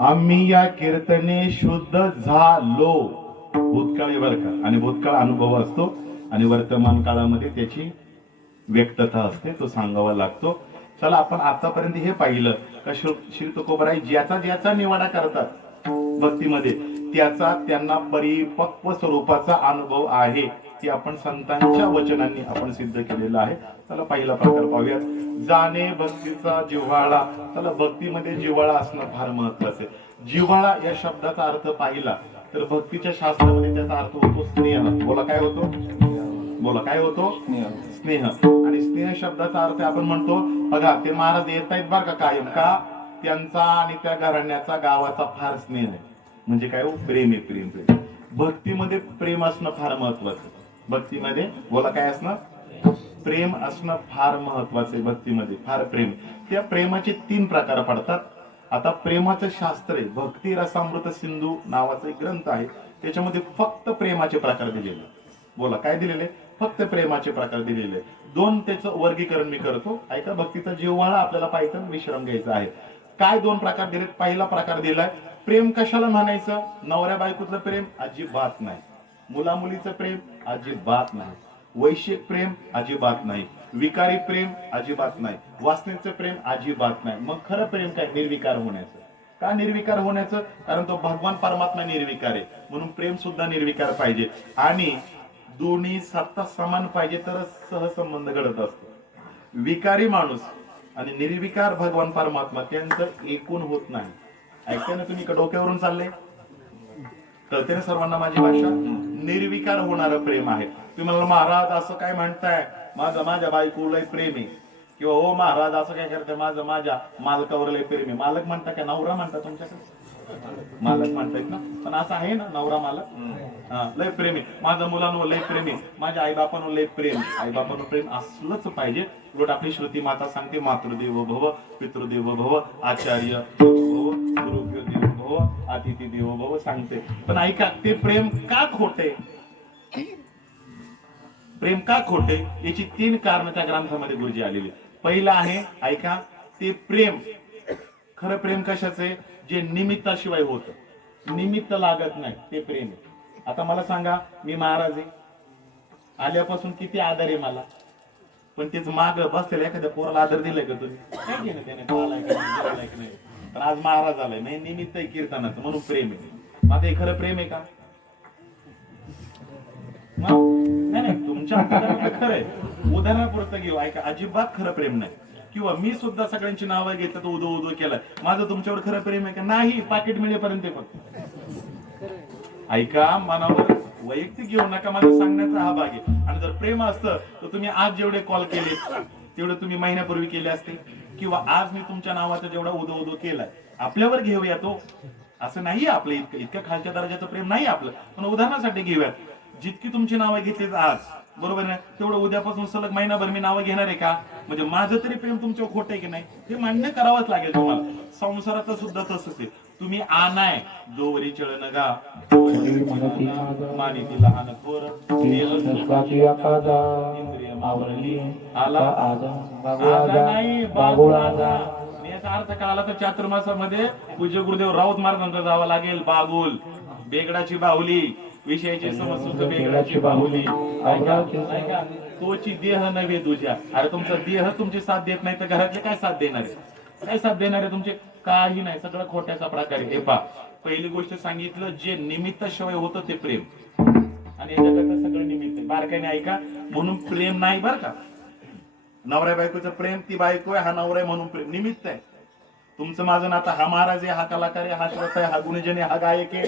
आम्ही या कीर्तने शुद्ध झालो. भूतकाळी बरं का. आणि भूतकाळ अनुभव असतो आणि वर्तमान काळामध्ये त्याची व्यक्तता असते, तो सांगावा लागतो. चला आपण आतापर्यंत हे पाहिलं का श्री तुकोबाराय ज्याचा ज्याचा निवाडा करतात भक्तीमध्ये त्याचा त्यांना परिपक्व स्वरूपाचा अनुभव आहे, हे आपण संतांच्या वचनांनी आपण सिद्ध केलेलं आहे. चला पहिला प्रकार पाहूयात. जाणे भक्तीचा जिव्हाळा. चला, भक्तीमध्ये जिव्हाळा असणं फार महत्वाचं आहे. जिव्हाळा या शब्दाचा अर्थ पाहिला तर भक्तीच्या शास्त्रामध्ये त्याचा अर्थ होतो स्नेह. बोला काय होतो? बोला काय होतो? स्नेह. आणि स्नेह शब्दाचा अर्थ आपण म्हणतो बघा, ते महाराज येत आहेत बरं का कायम, का त्यांचा आणि त्या घराण्याचा गावाचा फार स्नेह आहे. म्हणजे काय हो? प्रेम आहे, प्रेम प्रेम. भक्तीमध्ये प्रेम असणं फार महत्वाचं. भक्तीमध्ये बोला काय असणं? प्रेम असणं फार महत्वाचं आहे. भक्तीमध्ये फार प्रेम. त्या प्रेमाचे 3 प्रकार पडतात. आता प्रेमाचं शास्त्र आहे, भक्ती रसामृत सिंधू नावाचा एक ग्रंथ आहे, त्याच्यामध्ये फक्त प्रेमाचे प्रकार दिलेले. बोला काय दिलेले? फक्त प्रेमाचे प्रकार दिलेले. 2 त्याचं वर्गीकरण मी करतो. ऐका, भक्तीचा जिव्हाळा आपल्याला पाहिजे, विश्राम घ्यायचा आहे. काय 2 प्रकार दिलेत? पहिला प्रकार दिलाय, प्रेम कशाला म्हणायचं? नवऱ्या बायकोचं प्रेम अजिबात नाही, मुला मुलीचं प्रेम अजिबात नाही, वैश्विक प्रेम अजिबात नाही, विकारी प्रेम अजिबात नाही, वासनेचं प्रेम अजिबात नाही. मग खरं प्रेम काय? निर्विकार होण्याचं. का निर्विकार होण्याचं? कारण तो भगवान परमात्मा निर्विकार आहे, म्हणून प्रेम सुद्धा निर्विकार पाहिजे. आणि दोन्ही सत्ता समान पाहिजे तरच सहसंबंध घडत असतो. विकारी माणूस आणि निर्विकार भगवान परमात्मा त्यांचं एकूण होत नाही. ऐकते ना तुम्ही? डोक्यावरून चालले? कळते ना सर्वांना माझी भाषा? निर्विकार होणारं प्रेम आहे. तुम्ही मला महाराज असं काय म्हणताय, माझ्या बायकोला प्रेम आहे, किंवा हो महाराज असं काय करताय, माझ्या मालकावर लय प्रेम आहे. मालक म्हणता का नवरा म्हणता? तुमच्याकडे मालक म्हणतायत ना, पण असं आहे ना नवरा मालक. लय प्रेम आहे, माझ्या मुलांवर लय प्रेम आहे, माझ्या आईबापांवर लय प्रेम. आईबापांवर प्रेम असलंच पाहिजे. उलट आपली श्रुती माता सांगते, मातृदेव भव, पितृदेव भव, आचार्य भव, गुरुदेव भव, अतिथी देव भव सांगते. पण ऐका, ते प्रेम का खोटे? प्रेम का खोटे? याची 3 कारण त्या ग्रंथामध्ये गुरुजी आलेली. पहिला आहे, ऐका, ते प्रेम खरं प्रेम कशाचे? जे निमित्ताशिवाय होत, निमित्त लागत नाही, ते प्रेम आहे. आता मला सांगा, मी महाराज आहे, आल्यापासून किती आदर आहे मला, पण तेच माग बसलेल्या एखाद्या पोराला आदर दिलाय का तुम्ही? काय घेणं त्याने, नाही. पण आज महाराज आलाय, नाही निमित्त आहे कीर्तनाचं, म्हणून प्रेम आहे. आता हे खरं प्रेम आहे का? नाही, तुमच्या खरं आहे. उदाहरणापुरतं घेऊ, ऐका, अजिबात खरं प्रेम नाही. किंवा मी सुद्धा सगळ्यांची नावं घेतलं तर उदो केलाय, माझं तुमच्यावर खरं प्रेम आहे का? नाही, पाकिट मिळेपर्यंत फक्त. ऐका, मनावर वैयक्तिक घेऊ नका, माझं सांगण्याचा हा भाग आहे. आणि जर प्रेम असतं तर तुम्ही आज जेवढे कॉल केले तेवढे तुम्ही महिन्यापूर्वी केले असते, किंवा आज मी तुमच्या नावाचा जेवढा उदो केलाय आपल्यावर घेऊया. तो असं नाही आपलं इतक्या खालच्या दर्जाचं प्रेम नाही आपलं, पण उदाहरणासाठी घेऊयात. जितकी तुमची नावं घेतली आज, बरोबर ना, तेवढं उद्यापासून सलग महिनाभर मी नावं घेणार आहे का? म्हणजे माझं तरी प्रेम तुमच्यावर खोटं आहे की नाही, हे मान्य करावंच लागेल तुम्हाला. संसारात सुद्धा तसंच आहे. तुम्ही आनाय जोवरी चळण गा, मानिती लहान थोर, इंद्रिय मावळली आला नाही बागुळाचा. याचा अर्थ कळाला तर चातुर्मासामध्ये पूज्य गुरुदेव राऊत महाराजांचा जावं लागेल. बागुल, बेगडाची बाहुली, विषयाची समस्या बेगडाची बाहुली. तोची देह नव्हे तुझ्या. अरे तुमचा देह तुमची साथ देत नाही तर घरातले काय साथ देणार आहे? काय साथ देणार आहे तुमचे? काही नाही, सगळं खोट्याचा प्रकार आहे. हे पहा, पहिली गोष्ट सांगितलं, जे निमित्त शिवाय होतं ते प्रेम, आणि याच्याकडे सगळं निमित्त आहे. बारकाईने ऐका, म्हणून प्रेम नाही बरं का. नवऱ्या बायकोचं प्रेम, ती बायको आहे, हा नवरा आहे म्हणून प्रेम, निमित्त आहे. तुमचं माझं नातं, हा महाराज आहे, हा कलाकार आहे, हा श्रोता आहे, हा गुणजन आहे, हा गायक आहे.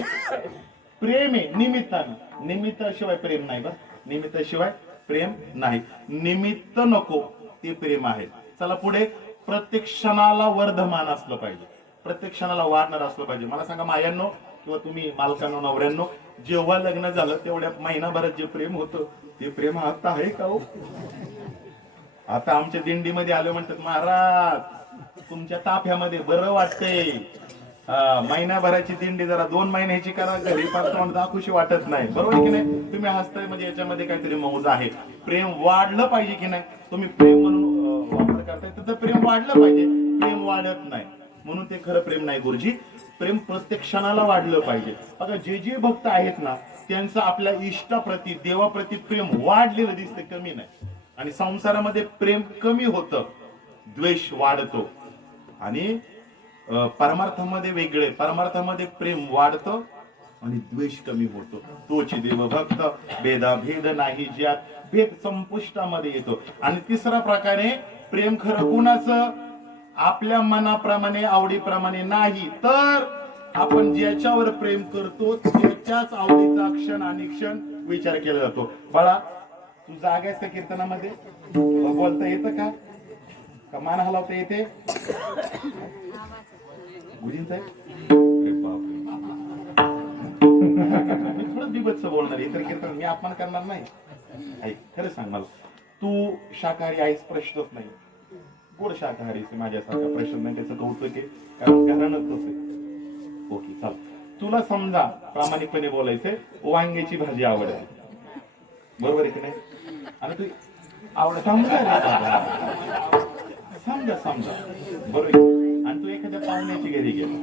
प्रेम आहे निमित्तानं. निमित्ताशिवाय प्रेम नाही बरं, निमित्ताशिवाय प्रेम नाही. निमित्त नको, ते प्रेम आहे. चला पुढे, प्रत्येक क्षणाला वर्धमान असलं पाहिजे, प्रत्येक क्षणाला वाढणार असलं पाहिजे. मला सांगा मायांनो, किंवा तुम्ही मालकांनो, नवऱ्यांनो, जेव्हा लग्न झालं तेवढ्या महिनाभरात जे प्रेम होतं ते प्रेम आता आहे का हो? आता आमच्या दिंडीमध्ये आलो म्हणतात, महाराज तुमच्या ताफ्यामध्ये बरं वाटतंय. महिनाभराची दिंडी जरा 2 महिन्याची करा, घरी पाठवून दाखवशी वाटत नाही. बरोबर की नाही? तुम्ही हसताय म्हणजे याच्यामध्ये काहीतरी मौज आहे. प्रेम वाढलं पाहिजे की नाही? तुम्ही प्रेम म्हणून वापर करताय तर प्रेम वाढलं पाहिजे. प्रेम वाढत नाही म्हणून ते खरं प्रेम नाही गुरुजी. प्रेम प्रत्येक क्षणाला वाढलं पाहिजे. बघा, जे भक्त आहेत ना, त्यांचं आपल्या इष्टाप्रती, देवाप्रती प्रेम वाढलेलं दिसतं, कमी नाही. आणि संसारामध्ये प्रेम कमी होतं, द्वेष वाढतो. आणि परमार्थामध्ये वेगळे, परमार्थामध्ये प्रेम वाढतं आणि द्वेष कमी होतो. तोची देव भक्त भेदाभेद नाही ज्यात, भेद संपुष्टामध्ये येतो. आणि तिसरा प्रकारे प्रेम खरं कुणाचं? आपल्या मनाप्रमाणे आवडीप्रमाणे नाही, तर आपण ज्याच्यावर प्रेम करतो त्याच्याच आवडीचा क्षण आणि क्षण विचार केला जातो. बाळा, तू जागा आहेस का कीर्तनामध्ये? बोलता येतं का? मान हलवता येते? गुरुजींचा आहे? मी थोडं बिभत्स बोलणार, इतर कीर्तन मी अपमान करणार नाही. ऐक, खरं सांग मला, तू शाकाहारी आहेस? प्रश्नच नाही. गोड शाकाहारी माझ्यासारखा प्रश्न नाही, त्याचं कौतुक आहे, कारण घराणंच तसं. ओके, चाल. तुला समजा प्रामाणिकपणे बोलायचंय, वांग्याची भाजी आवडते, बरोबर आहे की नाही? आणि तू आवड समजा समजा बरोबर. आणि तू एखाद्या पाहुण्याच्या घरी गेला,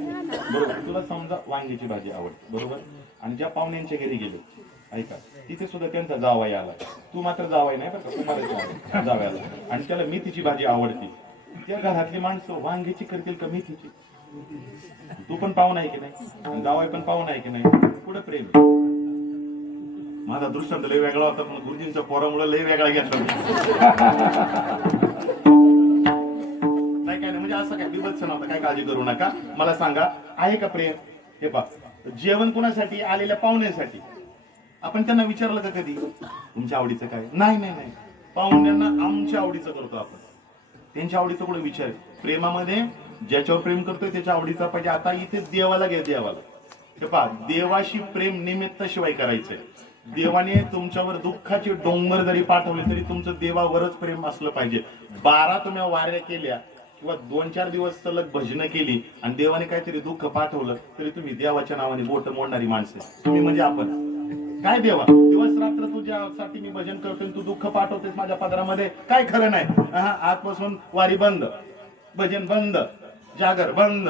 बरोबर, तुला समजा वांग्याची भाजी आवडते, बरोबर. आणि ज्या पाहुण्यांच्या घरी गेलो, ऐका, तिथे सुद्धा त्यांचा जावाई आला, तू मात्र जावाई नाही बरं का, तुम्हाला जावयाला, आणि त्याला मेथीची भाजी आवडते. त्या घरातली माणसं वांग्याची करतील का मेथीची? तू पण पाहुणा आहे की नाही, जावाई पण पाहुणा आहे की नाही, पुढे प्रेम. माझा दृष्टांत लय वेगळा होता, पण गुरुजींच्या पोरामुळे लय वेगळा घेतला नाही. काय नाही, म्हणजे असं काय बिभत्स नव्हतं, काय काळजी करू नका. मला सांगा, आहे का प्रेम? हे पहा, जेवण कुणासाठी? आलेल्या पाहुण्यासाठी. आपण त्यांना विचारलं का कधी तुमच्या आवडीचं काय? नाही नाही नाही, पाहुण्यांना आमच्या आवडीचं करतो आपण, त्यांच्या आवडीचं कुठे विचार? प्रेमामध्ये ज्याच्यावर प्रेम करतोय त्याच्या आवडीचा पाहिजे. आता इथे देवाला घ्या, देवाला. हे पहा, देवाशी प्रेम निमित्त शिवाय करायचंय. देवाने तुमच्यावर दुःखाचे डोंगर जरी पाठवले तरी तुमचं देवावरच प्रेम असलं पाहिजे. 12 तुम्ही वाऱ्या केल्या किंवा 2-4 दिवस सलग भजनं केली आणि देवाने काहीतरी दुःख पाठवलं तरी तुम्ही देवाच्या नावाने बोट मोडणारी माणसं. तुम्ही म्हणजे आपण काय? देवा, दिवस रात्र तुझ्यासाठी मी भजन करतोय, तू दुःख पाठवतेस माझ्या पदरामध्ये, काय खरं नाही. आजपासून वारी बंद, भजन बंद, जागर बंद.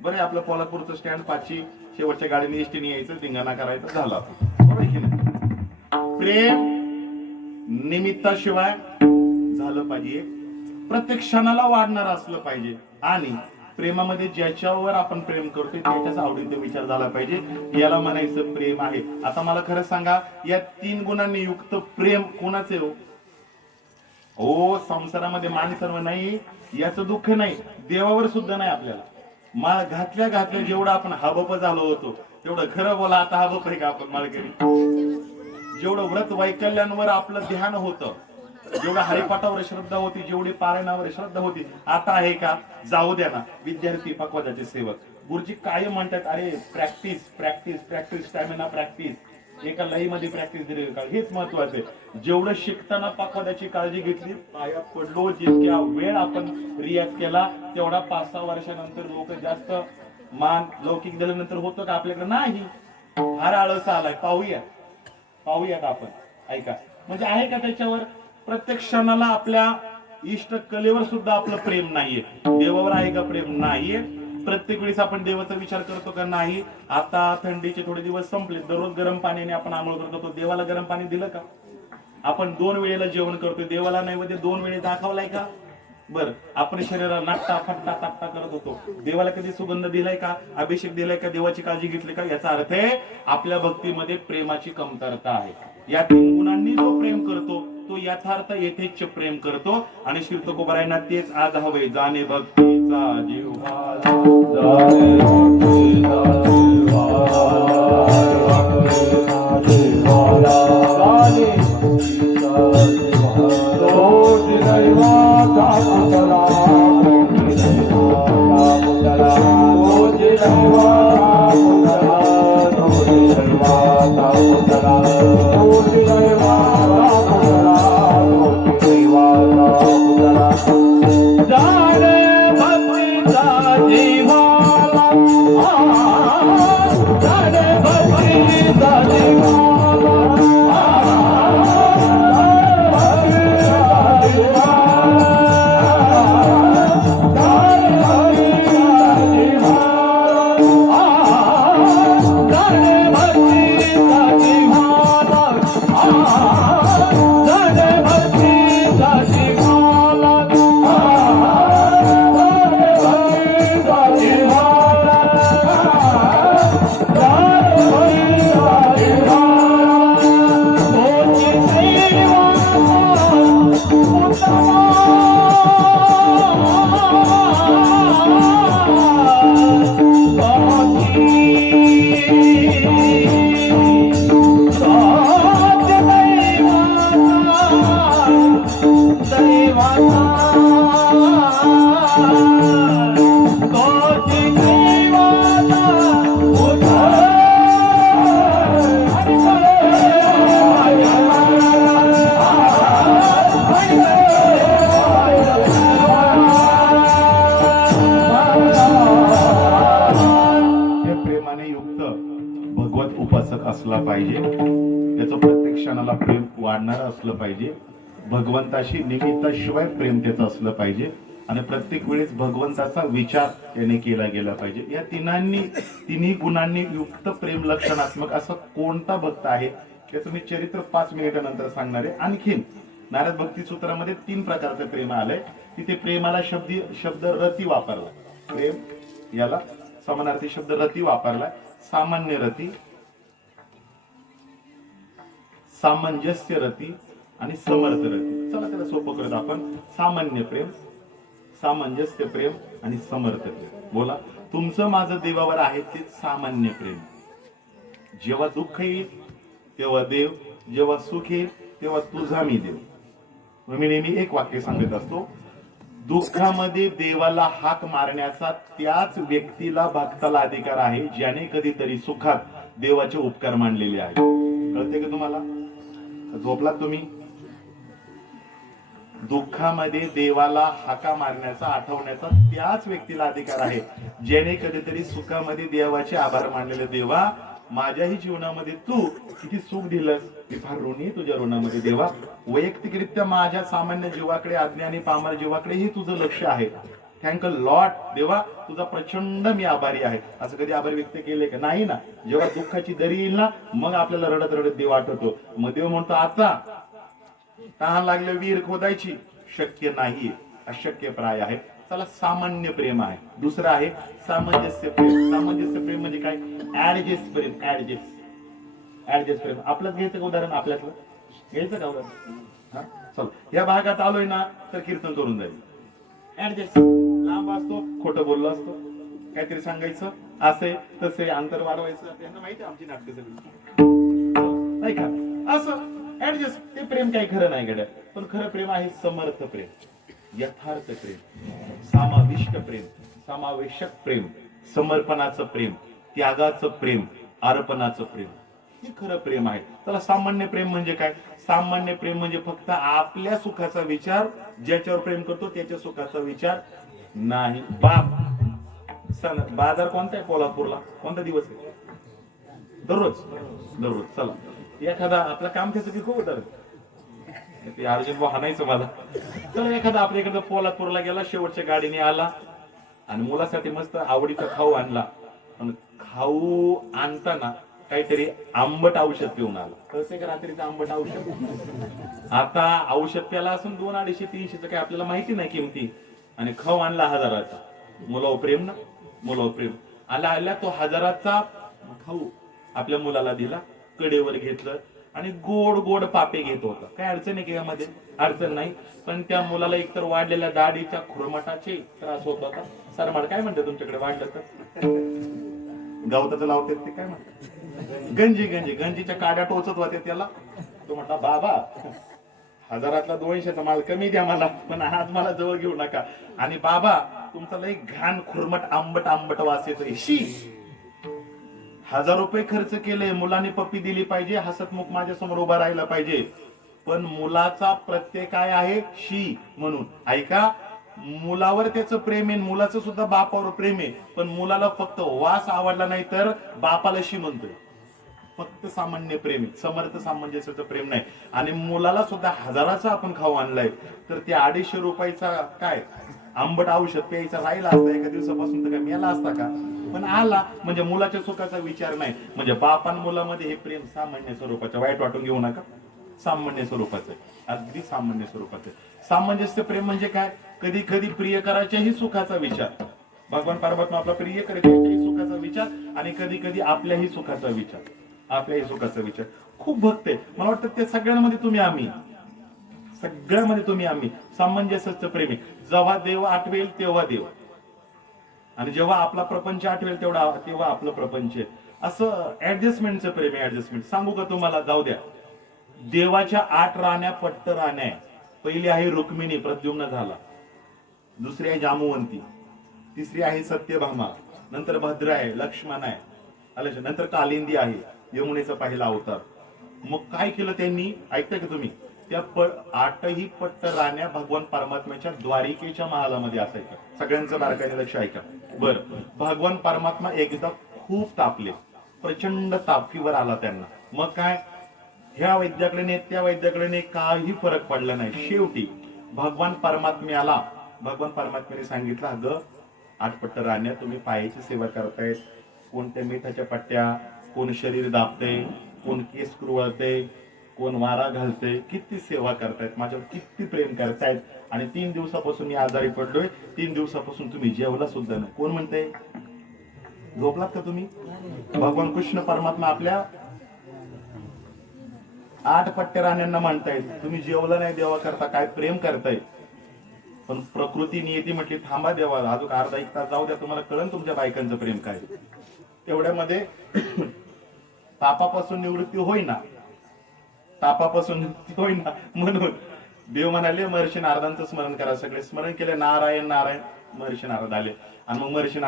बरं, आपलं पोलादपूरचं स्टँड 5ची शेवटच्या गाडीने एसटीने यायचं, धिंगाणा करायचं, झाला. बरोबर की नाही? प्रेम निमित्ताशिवाय झालं पाहिजे, प्रत्येक क्षणाला वाढणार असलं पाहिजे. आणि प्रेमामध्ये ज्याच्यावर आपण प्रेम करतोय त्याच्याच आवडीचा विचार झाला पाहिजे. याला म्हणायचं प्रेम आहे. आता मला खरं सांगा, या 3 गुणांनी युक्त प्रेम कोणाचे हो? ओ, संसारामध्ये माणसांवर नाही, याचं दुःख नाही, देवावर सुद्धा नाही. आपल्याला माळ घातल्या घातल्या जेवढं आपण हबप झालो होतो तेवढं खरं बोला, आता हबप आहे का आपण माळकरी? जेवढं व्रत वैकल्यांवर आपलं ध्यान होतं, जेवढं हरिपाठावर श्रद्धा होती, जेवढी पारायणावर श्रद्धा होती, आता आहे का? जाऊ द्या ना. विद्यार्थी पक्वादाचे सेवक गुरुजी काय म्हणतात, अरे practice practice practice, stamina practice, एका लईमध्ये प्रॅक्टिस दिली का? हेच महत्वाचं आहे. जेवढं शिकताना पक्वादाची काळजी घेतली, पाया पडलो, जितक्या वेळ आपण रियाज केला तेवढा 5-6 वर्षानंतर लोक जास्त मान लौकिक दिल्यानंतर होतं का आपल्याकडे? नाही. फार आळस आलाय. पाहूयात आपण. ऐका, म्हणजे आहे का त्याच्यावर? प्रत्येक क्षणाला आपल्या इष्ट कलेवर सुद्धा आपलं प्रेम नाहीये. देवावर आहे का प्रेम? नाहीये. प्रत्येक वेळेस आपण देवाचा विचार करतो का? नाही. आता थंडीचे थोडे दिवस संपले, दररोज गरम पाण्याने आपण आंघोळ करतो, देवाला गरम पाणी दिलं का? आपण 2 वेळेला जेवण करतोय, देवाला नैवेद्य 2 वेळे दाखवलाय का? बरं, आपण शरीराला नाटता फटता ताटता करत होतो, देवाला कधी सुगंध दिलाय का? अभिषेक दिलाय का? देवाची काळजी घेतली का? याचा अर्थ आहे आपल्या भक्तीमध्ये प्रेमाची कमतरता आहे. या 3 गुणांनी जो प्रेम करतो तो यथार्थ येथेच प्रेम करतो. आणि श्री तुकोबारायांना तेच आज हवे, जाणे भक्तीचा जिव्हाळा, जाणे भक्तीचा जिव्हाळा, जाणे भक्तीचा जिव्हाळा, रोज दैवाचा पुतळा, रोज दैवाचा पुतळा, रोज दैवाचा पुतळा, रोज दैवाचा पुतळा, रोज दैवाचा पुतळा, जाणे भक्तीचा जिव्हाळा. असला पाहिजे, त्याचं प्रत्येक क्षणाला प्रेम वाढणारं असलं पाहिजे, भगवंताशी निमित्ताशिवाय प्रेम त्याचं असलं पाहिजे आणि प्रत्येक वेळेस भगवंताचा विचार त्याने केला गेला पाहिजे. या तिन्ही गुणांनी युक्त प्रेम लक्षणात्मक असं कोणता भक्त आहे त्याचं मी चरित्र 5 मिनिटानंतर सांगणार आहे. आणखीन नारद भक्ती सूत्रामध्ये 3 प्रकारचं प्रेम आलंय. तिथे प्रेमाला शब्द रती वापरला, प्रेम याला समानार्थी शब्द रती वापरलाय. सामान्य रती, सामंजस्य रती आणि समर्थ रती. चला त्याला सोपं करत आपण. सामान्य प्रेम, सामंजस्य प्रेम आणि समर्थ प्रेम. बोला, तुमचं माझं देवावर आहे ते सामान्य प्रेम. जेव्हा दुःख येईल तेव्हा देव, जेव्हा सुख येईल तेव्हा तुझा मी देव. मी नेहमी एक वाक्य सांगत असतो, दुःखामध्ये देवाला हाक मारण्याचा त्याच व्यक्तीला भक्ताला अधिकार आहे ज्याने कधीतरी सुखात देवाचे उपकार मानलेले आहेत. कळते का तुम्हाला? झोपलात तुम्ही? दुःखामध्ये देवाला हाका मारण्याचा, आठवण्याचा त्याच व्यक्तीला अधिकार आहे ज्याने कधीतरी सुखामध्ये देवाचे आभार मानलेले. देवा, माझ्याही जीवनामध्ये तू किती सुख दिलंस, मी फार ऋणी तुझ्या ऋणामध्ये. देवा, वैयक्तिकरित्या माझ्या सामान्य जीवाकडे, अज्ञानी पामर जीवाकडे ही तुझं लक्ष आहे. Thank lot. देवा, तुझा प्रचंड मी आभारी आहे. असं कधी आभार व्यक्त केले का? नाही ना. जेव्हा दुःखाची दरी येईल ना, मग आपल्याला रडत रडत देव आठवतो. मग देव म्हणतो, आता तहान लागले विहीर खोदायची, शक्य नाही, अशक्य प्राय आहे. चला, सामान्य प्रेम आहे. दुसरं आहे सामंजस्य प्रेम. सामंजस्य प्रेम म्हणजे काय? ऍडजस्ट प्रेम. ऍडजस्ट प्रेम. आपलंच घ्यायचं का उदाहरण? आपल्यातलं घ्यायचं का उदाहरण? चल, या भागात आलोय ना तर कीर्तन करून जाईल. ऍडजस्ट. लांब असतो, खोटं बोललो असतो, काहीतरी सांगायचं, असे तसे अंतर वाढवायचं. त्यांना माहिती आहे आमची नाटकं सगळी, नाही का? असं ऍडजस्ट. ते प्रेम काही खरं नाही गड्या. पण खरं प्रेम आहे समर्थ प्रेम, यथार्थ प्रेम, समाविष्ट प्रेम, समावेशक प्रेम, समर्पणाचं प्रेम, त्यागाचं प्रेम, अर्पणाचं प्रेम. हे खरं प्रेम आहे. चला, सामान्य प्रेम म्हणजे काय? सामान्य प्रेम म्हणजे फक्त आपल्या सुखाचा विचार, ज्याच्यावर प्रेम करतो त्याच्या सुखाचा विचार नाही. बाजार कोणता आहे कोल्हापूरला? कोणता दिवस आहे? दररोज. चला, एखादा आपलं काम त्याचं की खूप होतं ते अर्जुन हाणायचं मला. तर एखादा आपल्या इकडे पोलादपूरला गेला, शेवटच्या गाडीने आला आणि मुलासाठी मस्त आवडीचा खाऊ आणला. पण खाऊ आणताना काहीतरी आंबट औषध पिऊन आला. कसे का रात्रीचं आंबट औषध? आता औषध प्याला असून 200, 250, 300 काही आपल्याला माहिती नाही किमती, आणि खाऊ आणला 1000चा. मुलावर प्रेम ना, मुलावर प्रेम. आला तो 1000चा खाऊ आपल्या मुलाला दिला, कडेवर घेतलं आणि गोड गोड पापे घेत होता. काय अडचण आहे की यामध्ये? अडचण नाही. पण त्या मुलाला एकतर वाढलेल्या दाढीच्या खुरमटाचे त्रास होत होता. सरमाड काय म्हणतात तुमच्याकडे? वाढलं तर गवताचं लावतात ते काय म्हणतात? गंजीच्या काड्या टोचत होत्या त्याला. तो म्हटला, बाबा 1000तला 200 माल कमी द्या मला, पण आज मला जवळ घेऊ नका. आणि बाबा, तुमचा लई घाण खुरमट आंबट वास येतोय. शी, 1000 रुपये खर्च केले, मुलाने पप्पी दिली पाहिजे, हसतमुख माझ्या समोर उभा राहिला पाहिजे, पण मुलाचा प्रत्यय काय आहे? शी. म्हणून ऐका, मुलावर त्याचं प्रेम आहे, मुलाचं सुद्धा बापावर प्रेम आहे, पण मुलाला फक्त वास आवडला नाही तर बापाला शी म्हणतोय. फक्त सामान्य प्रेम आहे, समर्थ सामंजस्याचं प्रेम नाही. आणि मुलाला सुद्धा 1000चा आपण खाऊ आणलाय, तर त्या 250 रुपयाचा काय आंबट औषध प्यायचा राहिला असता एका दिवसापासून तर काय मेला असता का? पण आला म्हणजे मुलाच्या सुखाचा विचार नाही. म्हणजे बापान मुलामध्ये हे प्रेम सामान्य स्वरूपाचं, वाईट वाटून घेऊ नका, सामान्य स्वरूपाचं, अगदी सामान्य स्वरूपाचं. सामंजस्य प्रेम म्हणजे काय? कधी कधी प्रियकराच्याही सुखाचा विचार, भगवान परमात्मा आपला प्रिय करायच्याही सुखाचा विचार, आणि कधी कधी आपल्याही सुखाचा विचार, आपल्याही सुखाचा विचार. खूप भक्त आहे. मला वाटतं त्या सगळ्यांमध्ये तुम्ही आम्ही सगळ्यामध्ये तुम्ही आम्ही सामंजस्याचं प्रेम आहे. जेव्हा देव आठवेल तेव्हा देव, आणि जेव्हा आपला प्रपंच आठवेल तेव्हा आपलं प्रपंच आहे. असं ऍडजस्टमेंटचं प्रेम आहे. ऍडजस्टमेंट सांगू का तुम्हाला, जाऊ द्या. देवाच्या 8 राण्या पट्ट राण्या. पहिली आहे रुक्मिणी, प्रद्युम्न झाला. दुसरी आहे जामुवंती, तिसरी आहे सत्यभामा, नंतर भद्र आहे, लक्ष्मण आहे, नंतर कालिंदी आहे, यमुनेचा पहिला अवतार. मग काय केलं त्यांनी, ऐकताय का तुम्ही? त्या 8ही पट्ट राण्या भगवान परमात्म्याच्या द्वारिकेच्या महालामध्ये असायच्या. सगळ्यांचं बारकाईने लक्ष ऐका. बर, भगवान परमात्मा एकदा खूप तापले, प्रचंड तापीवर आला त्यांना. मग काय, ह्या वैद्याकडे नाही त्या वैद्याकडे नाही, काही फरक पडला नाही. शेवटी भगवान परमात्म्याने सांगितलं, अगं 8 पट्ट राण्या, तुम्ही पायाची सेवा करतायत, कोण त्या मिठाच्या पट्ट्या, कोण शरीर दाबते, कोण केस कुरवळते, कोण वारा घालते, किती सेवा करतायत, माझ्यावर किती प्रेम करतायत, आणि 3 दिवसापासून मी आजारी पडलोय, 3 दिवसापासून तुम्ही जेवला सुद्धा नाही. कोण म्हणते? झोपलात का तुम्ही? भगवान कृष्ण परमात्मा आपल्या 8 पट्टे राण्यांना म्हणतायत, तुम्ही जेवलं नाही देवा करता, काय प्रेम करताय. पण प्रकृती नियती म्हटली, थांबा देवा, अजून अर्धा 1 तास जाऊ द्या, तुम्हाला कळन तुमच्या बायकांचं प्रेम काय. तेवढ्यामध्ये तापापासून निवृत्ती होईना, म्हणून देव म्हणाले महर्षी नारदांचं स्मरण करा. सगळे स्मरण केले, नारायण नारायण. महर्षी नारद आले, आणि मग महर्षी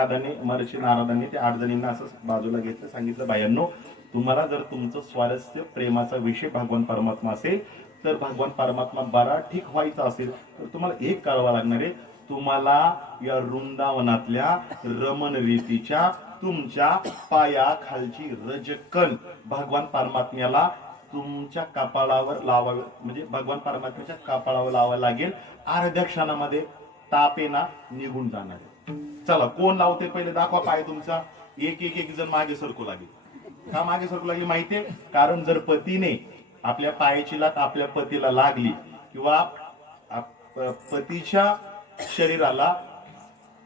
नारदांनी ते 8 जणींना असं बाजूला घेतलं, सांगितलं, बायांनो, तुम्हाला जर तुमचं स्वारस्य प्रेमाचा विषय भगवान परमात्मा असेल, तर भगवान परमात्मा बरा ठीक व्हायचा असेल, तर तुम्हाला एक कळवा लागणार आहे, तुम्हाला या वृंदावनातल्या रमण रीतीच्या तुमच्या पायाखालची रजकण भगवान परमात्म्याला तुमच्या कपाळावर लावावे, म्हणजे भगवान परमात्म्याच्या कपाळावर लावावे लागेल. अर्ध्या क्षणामध्ये तापेना निघून जाणार. चला, कोण लावते पहिले दाखवा पाय तुमचा. एक जण मागे सरकू लागेल. का मागे सरकू लागली माहितीये? कारण जर पतीने आपल्या पायाची लाट आपल्या पतीला लागली, किंवा पतीच्या शरीराला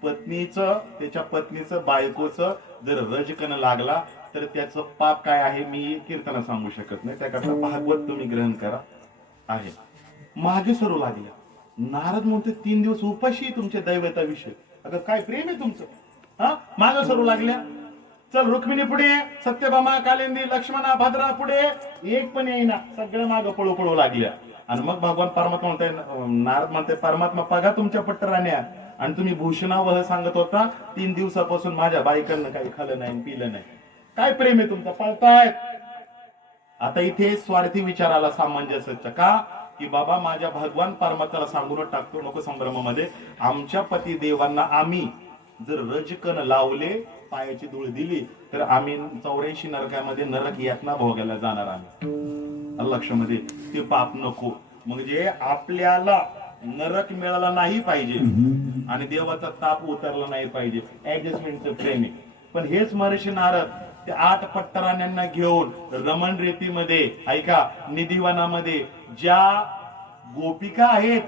त्याच्या पत्नीचं बायकोचं जर रजकण लागला, तर त्याचं पाप काय आहे मी कीर्तन सांगू शकत नाही. त्याकरता भागवत तुम्ही ग्रहण करा आहे. मागे सरू लागल्या. नारद म्हणते 3 दिवस उपाशी तुमच्या दैवताविषयी. अगं काय प्रेम आहे तुमचं. हा, मागे सरू लागल्या. चल, रुक्मिणी पुढे, सत्यभामा, कालिंदी, लक्ष्मणा, भद्रा पुढे, एक पण येईना, सगळं मागं पळू लागल्या. आणि मग भगवान परमात्मा म्हणताय, नारद म्हणते, परमात्मा बघा तुमच्या पट्ट राण्या, आणि तुम्ही भूषणावह सांगत होता 3 दिवसापासून माझ्या बायकांना काही खाल्लं नाही पिलं नाही. काय प्रेम आहे तुमचं, पळतायत. आता इथे स्वार्थी विचाराला सामंजस्य का, की बाबा माझ्या भगवान परमात्म्याला सांगून टाकतो नको संभ्रमामध्ये, आमच्या पती देवांना आम्ही जर रजकण लावले, पायाची धूळ दिली, तर आम्ही 84 नरकामध्ये नरक यातना भोगायला जाणार. आम्ही लक्षामध्ये ते पाप नको. म्हणजे आपल्याला नरक मिळाला नाही पाहिजे आणि देवाचा ताप उतरला नाही पाहिजे. ऍडजस्टमेंटचं प्रेम आहे. पण हेच महर्षी नारद ते 8 पट्ट राण्यांना घेऊन रमण रेतीमध्ये, ऐका, निधिवनामध्ये ज्या गोपिका आहेत,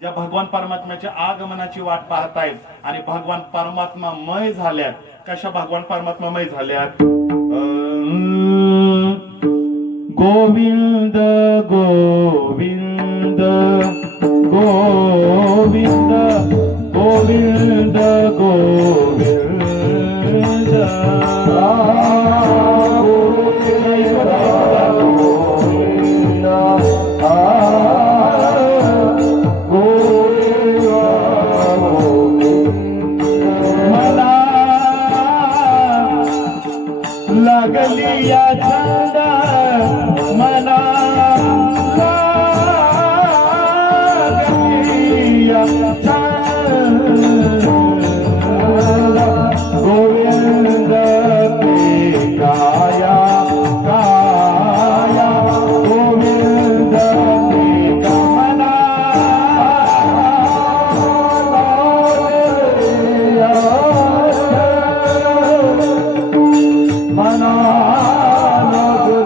ज्या भगवान परमात्म्याच्या आगमनाची वाट पाहतायत आणि भगवान परमात्मा मय झाल्यात. कशा भगवान परमात्मा मय झाल्यात? गोविंद गोविंद गोविंद गोविंद गोविंद लागली या छंद मना लागली या छंद गोविंद पे काया काया गोविंद पे कामना मना मगर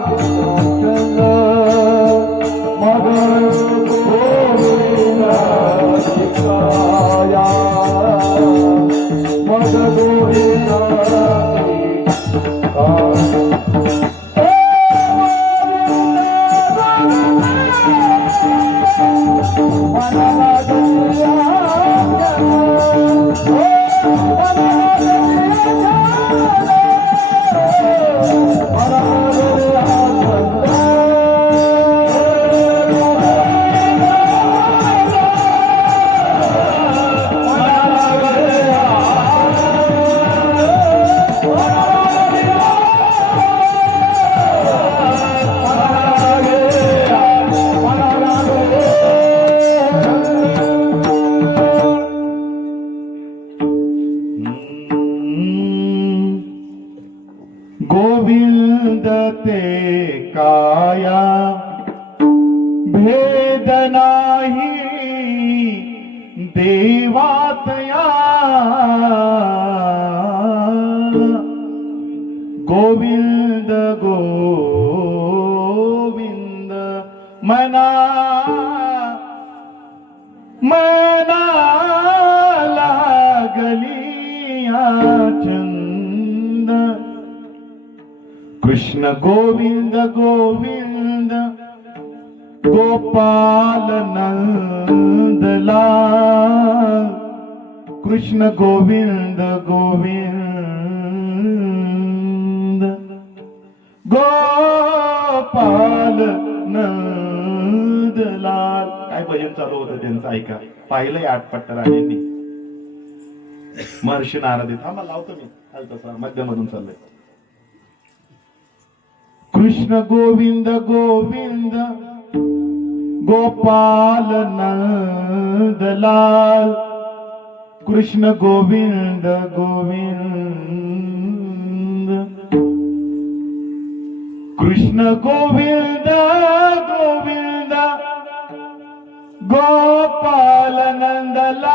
गोविंद देवातया गोविंद गोविंद मना मना लागलिया चंद कृष्ण गोविंद गोविंद गोपाल नंदलाल कृष्ण गोविंद गोविंद गोपाल नंदलाल. काय भजन चालू होतं त्यांचं ऐका. पाहिलंय आठपट्ट राजांनी. महर्षी नारद थांबा लावतो मी तसा मध्यमधून चाललंय. कृष्ण गोविंद गोविंद गोपाल नंदलाल कृष्ण गोविंद गोविंद कृष्ण गोविंद गोविंद गोपाल नंदलाल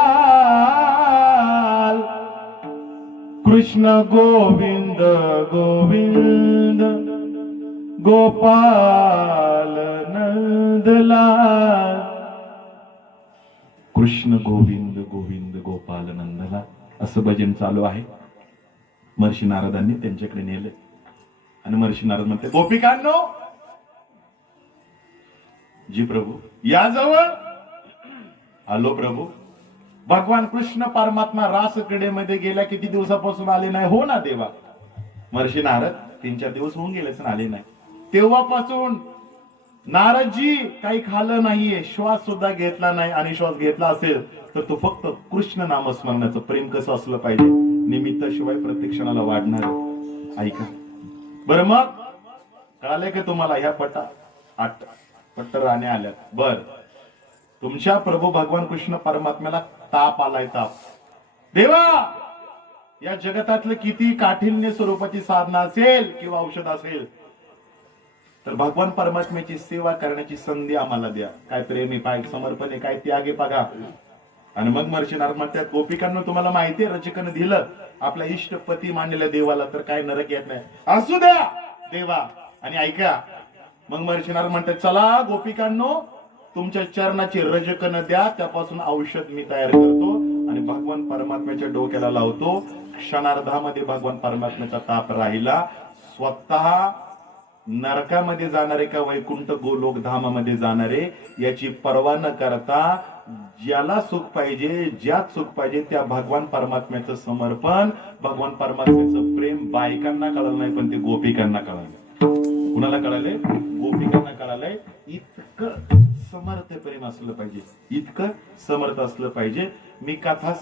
कृष्ण गोविंद गोविंद गोपाल नंदलाल कृष्ण गोविंद गोविंद गोपाल नंदलाल असं भजन चालू आहे. महर्षी नारदांनी त्यांच्याकडे नेले आणि महर्षी नारद म्हणते गोपिकांनो जी प्रभू या जवळ. आलो प्रभू. भगवान कृष्ण परमात्मा रास क्रीडेमध्ये गेल्या किती दिवसापासून आले नाही. हो ना देवा. महर्षी नारद 3-4 दिवस होऊन गेले आले नाही. तेव्हापासून नारदजी काही खाल्लं नाहीये, श्वास सुद्धा घेतला नाही. आणि श्वास घेतला असेल तर तो फक्त कृष्ण नामस्मरणाचं प्रेम कसं असलं पाहिजे. निमित्ताशिवाय प्रत्येक क्षणाला वाढणार. ऐका बरं. मग कळाले की तुम्हाला ह्या पट्ट राणे आल्यात. बर तुमच्या प्रभू भगवान कृष्ण परमात्म्याला ताप आलाय. ताप देवा या जगतातलं किती काठिण्य स्वरूपाची साधना असेल किंवा औषध असेल तर भगवान परमात्म्याची सेवा करण्याची संधी आम्हाला द्या. काय प्रेमी काय समर्पण आहे काय त्यागे बघा. आणि मग महर्षी नारद म्हणतात गोपिकांना तुम्हाला माहितीये रचकाने दिलं आपल्या इष्टपती मानलेल्या देवाला तर काय नरक येत नाही. असू द्या देवा. आणि ऐका मग महर्षी नारद म्हणतात चला गोपिकांनो तुमच्या चरणाची रजकन द्या. त्यापासून औषध मी तयार करतो आणि भगवान परमात्म्याच्या डोक्याला लावतो. क्षणार्धामध्ये भगवान परमात्म्याचा ताप राहिला. स्वतः नरकामध्ये जाणारे का वैकुंठ गोलोक धामामध्ये जाणारे याची पर्वा न करता ज्याला सुख पाहिजे ज्यात सुख पाहिजे त्या भगवान परमात्म्याचं समर्पण भगवान परमात्म्याचं प्रेम बायकांना कळलं नाही पण ते गोपिकांना कळालं. कुणाला कळाले? गोपिकांना कळालंय. इतकं समर्थ प्रेम असलं पाहिजे. इतकं समर्थ असलं पाहिजे. मी कथा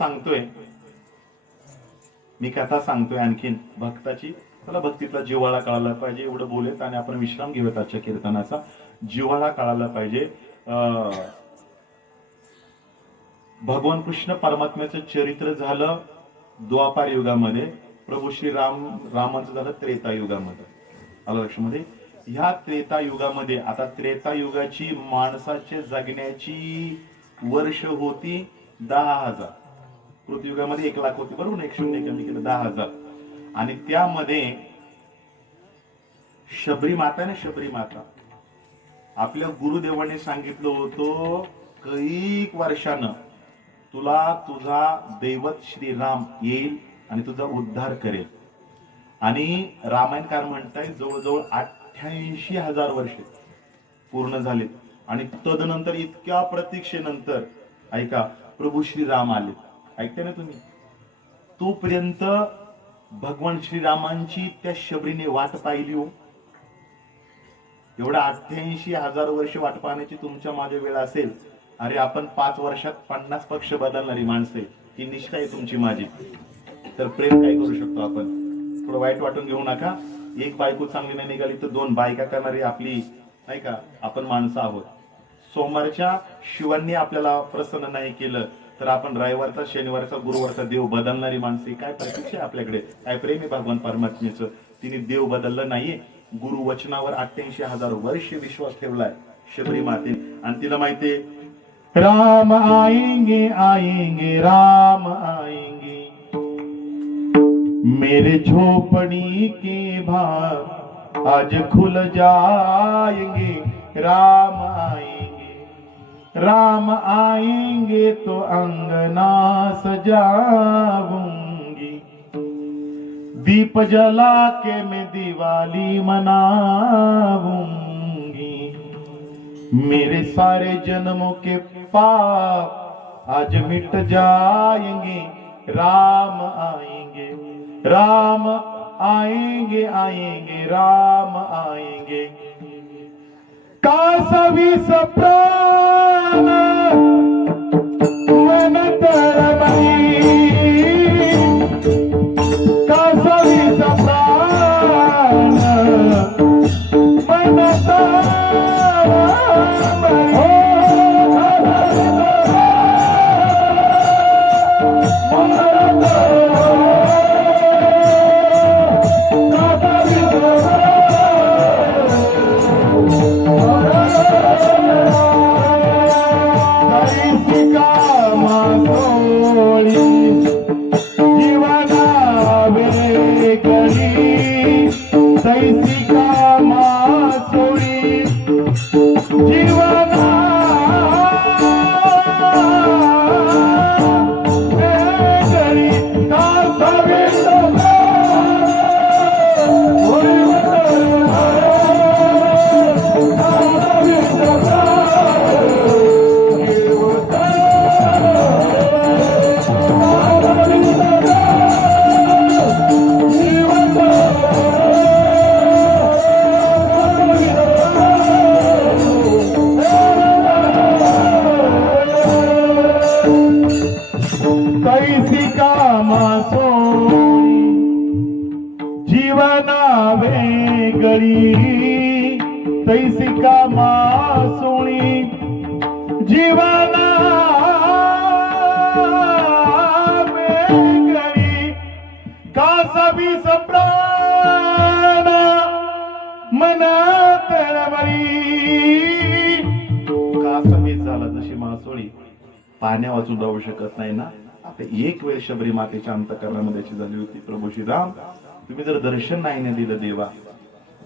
सांगतोय आणखीन भक्ताची. मला भक्तीतला जिव्हाळा कळायला पाहिजे एवढं बोलेत आणि आपण विश्राम घेऊयात आजच्या कीर्तनाचा. जिव्हाळा कळायला पाहिजे. भगवान कृष्ण परमात्म्याचं चरित्र झालं द्वापार युगामध्ये. प्रभू श्री रामांचं झालं त्रेता युगामध्ये. आलं लक्षामध्ये. ह्या त्रेता युगामध्ये आता त्रेता युगाची माणसाच्या जगण्याची वर्ष होती 10,000. कृतयुगामध्ये 1,00,000 होती बरोबर. 1 शून्य कमी केलं 10,000. आणि त्यामध्ये शबरी माता ना शबरी माता आपल्या गुरुदेवाने सांगितलं होतं कैक वर्षानं तुला तुझा दैवत श्रीराम येईल आणि तुझा उद्धार करेल. आणि रामायणकार म्हणताय जवळजवळ 88,000 वर्षे पूर्ण झाले. आणि तदनंतर इतक्या प्रतीक्षेनंतर ऐका प्रभू श्रीराम आले. ऐकते ना तुम्ही. तोपर्यंत भगवान श्रीरामांची त्या शबरीने वाट पाहिली हो. एवढा 88,000 वर्ष वाट पाहण्याची तुमच्या माझ्या वेळ असेल. अरे आपण 5 वर्षात 50 पक्ष बदलणारी माणसे ही निष्ठा आहे तुमची माझी. तर प्रेम काय करू शकतो आपण. थोडं वाईट वाटून घेऊ नका. एक बायको चांगली नाही निघाली तर 2 बायका करणारी आपली नाही का आपण माणसं आहोत. सोमवारच्या शिवांनी आपल्याला प्रसन्न नाही केलं तर आपण रविवारचा शनिवारचा गुरुवारचा देव बदलणारी माणसे. काय प्रतीक्षा आहे आपल्याकडे. काय प्रेम आहे भगवान परमात्म्याचं. तिने देव बदललं नाहीये. गुरु वचनावर 88,000 वर्ष विश्वास ठेवलाय शबरी मातेने. आणि तिला माहितीये राम आएंगे आएंगे राम आएंगे, मेरे झोपड़ी के भाग आज खुल जाएंगे। राम आएंगे, राम आएंगे तो अंगना सजाऊंगी, दीप जला के मैं दिवाली मनाऊंगी, मेरे सारे जन्मों के पाप आज मिट जाएंगे। राम आएंगे, राम आएंगे आएंगे राम आएंगे, कासवी सप्राण मन तरमई, कासवी सप्राण मन तरमई। कैसी कामा सोई जीवना वेगळी, तैसी कामा सोई जीवना वेगळी, कासवी सप्राण मना तळमळी। कासवी झाला जशी मासोळी पाण्या वाचून राहू शकत नाही ना, आता एक वेळ शबरी मातेच्या अंतःकरणामध्ये अशी झाली होती, प्रभू श्रीराम तुम्ही जर दर्शन नाही ना दिलं देवा,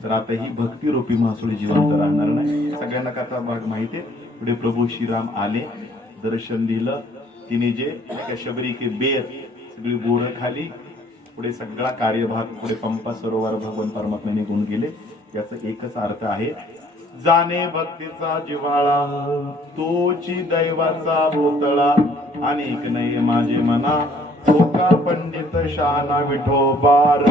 तर आता ही भक्ती रूपी मासोळी जिवंत राहणार नाही। सगळ्यांना कथा भाग माहितीये। पुढे प्रभू श्रीराम आले, दर्शन दिलं, तिने जे शबरी के बेर सगळी बोरं खाली, पुढे सगळा कार्यभाग पुढे पंपा सरोवर भगवान परमात्मा निघून गेले। याचा एकच अर्थ आहे, जाणे भक्तीचा जिव्हाळा तोची दैवाचा पुतळा, अनेक नाही माझे मना ओका पंडित शाना विठोबार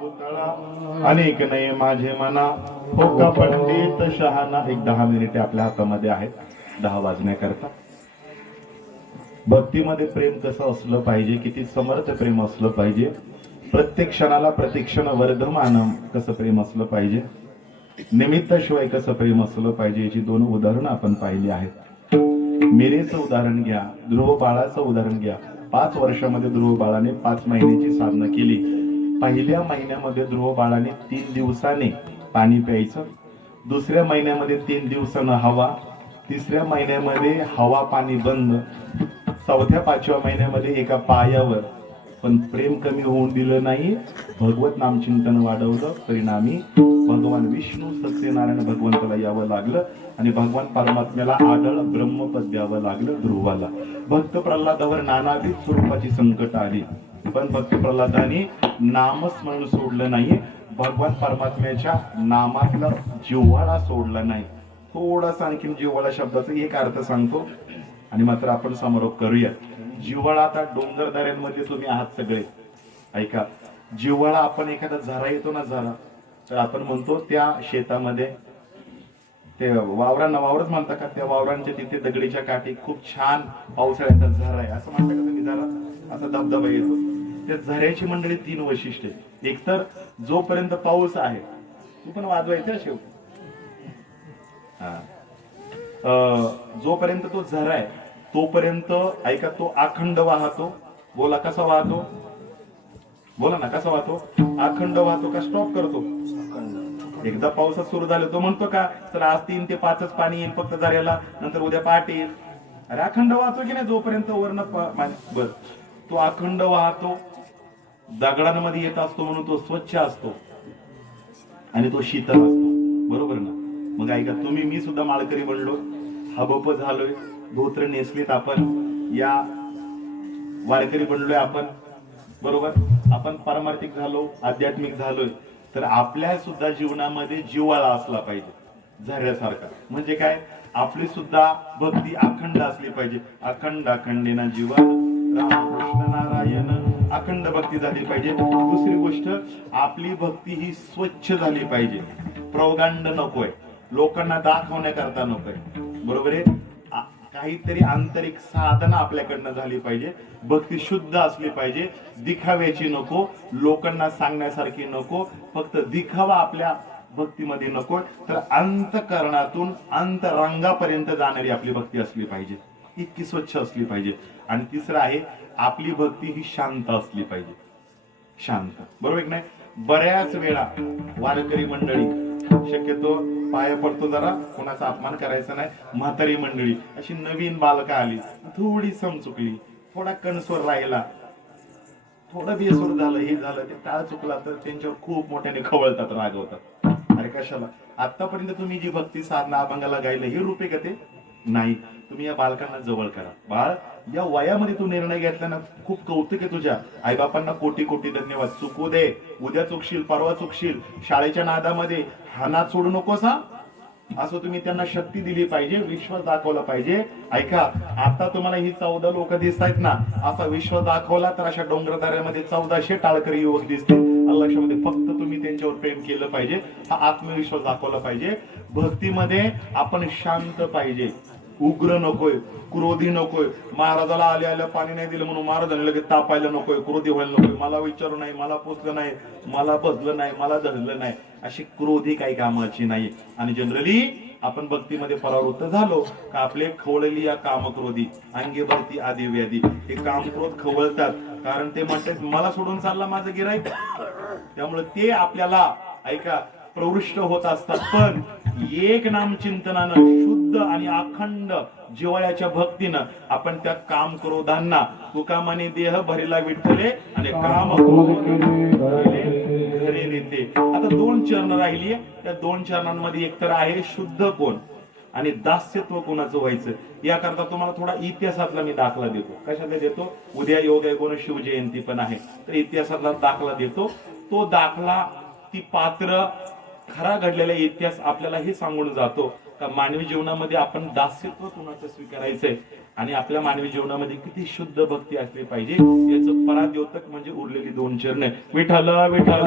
पुतळा अनेक नाही माझे मना हो का पंडित शहाणा. एक 10 मिनिटे आपल्या हातामध्ये आहेत 10 वाजण्याकरता. भक्तीमध्ये प्रेम कसं असलं पाहिजे, किती समर्थ प्रेम असलं पाहिजे, प्रत्येक क्षणाला प्रत्येक्षण वर्धमान कसं प्रेम असलं पाहिजे, निमित्ताशिवाय कसं प्रेम असलं पाहिजे याची 2 उदाहरणं आपण पाहिली आहेत. मीरेचं उदाहरण घ्या, ध्रुव बाळाचं उदाहरण घ्या. 5 वर्षामध्ये ध्रुव बाळाने 5 महिन्याची साधना केली. पहिल्या महिन्यामध्ये ध्रुव बाळाने 3 दिवसाने पाणी प्यायचं, दुसऱ्या महिन्यामध्ये 3 दिवसानं हवा, तिसऱ्या महिन्यामध्ये हवा पाणी बंद, चौथ्या 5व्या महिन्यामध्ये एका पायावर. पण प्रेम कमी होऊन दिलं नाही, भगवत नामचिंतन वाढवलं. परिणामी भगवान विष्णू सत्यनारायण भगवंताला यावं लागलं आणि भगवान परमात्म्याला आढळ ब्रह्मपद द्यावं लागलं ध्रुवाला. भक्त प्रल्हादावर नानाविध स्वरूपाची संकट आली, पण भक्त प्रल्हादाने नामस्मरण सोडलं नाही, भगवान परमात्म्याच्या नामातला जिव्हाळा सोडला नाही. थोडासा आणखीन जिव्हाळा शब्दाचा एक अर्थ सांगतो आणि मात्र आपण समारोप करूया. जिव्हाळा, आता डोंगरदऱ्यांमध्ये तुम्ही आहात सगळे, ऐका. जिव्हाळा आपण एखादा झरा येतो ना, झरा, तर आपण म्हणतो त्या शेतामध्ये ते वावरच म्हणता का, त्या वावरांच्या तिथे दगडीच्या काठी खूप छान पावसाळ्याचा झरा आहे असं म्हणता का तुम्ही? झरा असा धबधबा येतो. त्या झऱ्याची मंडळी 3 वैशिष्ट्य. एक तर जोपर्यंत पाऊस आहे तू पण वाजवायचा शेवटी, जोपर्यंत तो झरा आहे तोपर्यंत ऐका, तो अखंड वाहतो. बोला कसा वाहतो, बोला ना कसा वाहतो? अखंड वाहतो का स्टॉप करतो? एकदा पावसात सुरू झालं तो म्हणतो का तर आज 3 ते 5च पाणी येईल फक्त झऱ्याला, नंतर उद्या पहाटे येईल? अरे अखंड वाहतो की नाही जोपर्यंत वर्ण बर. तो अखंड वाहतो, दगडांमध्ये येत असतो म्हणून तो स्वच्छ असतो आणि तो शीतल असतो, बरोबर ना? मग ऐका, तुम्ही मी सुद्धा माळकरी बनलो, हबप झालोय, धोत्र नेसलीत आपण, या वारकरी बनलोय आपण, बरोबर? आपण पारमार्थिक झालो, आध्यात्मिक झालोय, तर आपल्या सुद्धा जीवनामध्ये जिव्हाळा असला पाहिजे झऱ्यासारखा. म्हणजे काय, आपली सुद्धा भक्ती अखंड असली पाहिजे. अखंड अखंडेना जीवा रामकृष्ण नारायण, अखंड भक्ती झाली पाहिजे. दुसरी गोष्ट, आपली भक्ती ही स्वच्छ झाली पाहिजे. प्रौगांड नकोय, लोकांना दाखवण्याकरता नकोय, बरोबर आहे? काहीतरी आंतरिक साधना आपल्याकडनं झाली पाहिजे. भक्ती शुद्ध असली पाहिजे, दिखाव्याची नको, लोकांना सांगण्यासारखी नको, फक्त दिखावा आपल्या भक्तीमध्ये नको, तर अंतकरणातून अंतरंगापर्यंत जाणारी आपली भक्ती असली पाहिजे, इतकी स्वच्छ असली पाहिजे. आणि तिसरं आहे, आपली भक्ती ही शांत असली पाहिजे. शांत, बरोबर की नाही? बऱ्याच वेळा वारकरी मंडळी, शक्यतो पाया पडतो जरा, कोणाचा अपमान करायचा नाही, म्हातारी मंडळी अशी नवीन बालका आली, थोडी समचुकली, थोडा कणस्वर राहिला, थोडं बेसूर झालं, हे झालं, ते टाळ चुकला तर त्यांच्यावर खूप मोठ्याने खवळतात, रागवतात. अरे कशाला? आतापर्यंत तुम्ही जी भक्ती साधना अभंगाला गायलं हे रूपे का ते? नाही. तुम्ही या बालकांना जवळ करा. बाळ, या वयामध्ये तू निर्णय घेतला ना, खूप कौतुक आहे तुझ्या. आईबापांना कोटी कोटी धन्यवाद. चुकू दे, उद्या चुकशील, परवा चुकशील, शाळेच्या नादामध्ये हा नाद सोडू नकोस हा. असं तुम्ही त्यांना शक्ती दिली पाहिजे, विश्वास दाखवला पाहिजे. ऐका, आता तुम्हाला ही 14 लोक दिसत आहेत ना, असा विश्वास दाखवला तर अशा डोंगरदऱ्यामध्ये 1400 टाळकरी युवक दिसतील. लक्षामध्ये फक्त तुम्ही त्यांच्यावर प्रेम केलं पाहिजे, हा आत्मविश्वास दाखवला पाहिजे. भक्तीमध्ये आपण शांत पाहिजे, उग्र नकोय, क्रोधी नकोय. महाराजाला आले आल्या पाणी नाही दिलं म्हणून महाराजांनी लगेच तापायला नकोय, क्रोधी व्हायला नकोय. मला विचारू नाही, मला पोचलं नाही, मला बसलं नाही, मला धरलं नाही, अशी क्रोधी काही कामाची नाही. आणि जनरली आपण भक्तीमध्ये परावृत्त झालो का आपले खवळली या कामक्रोधी, अंगे भरती आदी व्याधी, हे कामक्रोध खवळतात. कारण ते म्हणतात मला सोडून चालला माझं गिराईक, त्यामुळे ते आपल्याला ऐका प्रवृष्ट होत असतात. पण एक नाम चिंतनानं, शुद्ध आणि अखंड जिव्हाळ्याच्या भक्तीनं आपण त्या काम क्रोधांना, तुकामाने देह भरेला विठ्ठले आणि काम क्रोध घरे नेते. आता 2 चरण राहिली, त्या 2 चरणांमध्ये एक तर आहे शुद्ध कोण आणि दास्यत्व कोणाचं व्हायचं. याकरता तुम्हाला थोडा इतिहासातला मी दाखला देतो. कशाला देतो? उद्या योग आहे, कोण शिवजयंती पण आहे, तर इतिहासातला दाखला देतो. तो दाखला, ती पात्र, खरा घडलेला इतिहास आपल्याला हे सांगून जातो का मानवी जीवनामध्ये आपण दास्यत्व कुणाचं स्वीकारायचंय आणि आपल्या मानवी जीवनामध्ये किती शुद्ध भक्ती असली पाहिजे याचं पराद्योतक म्हणजे उरलेली 2 चरण. विठ्ठल विठ्ठल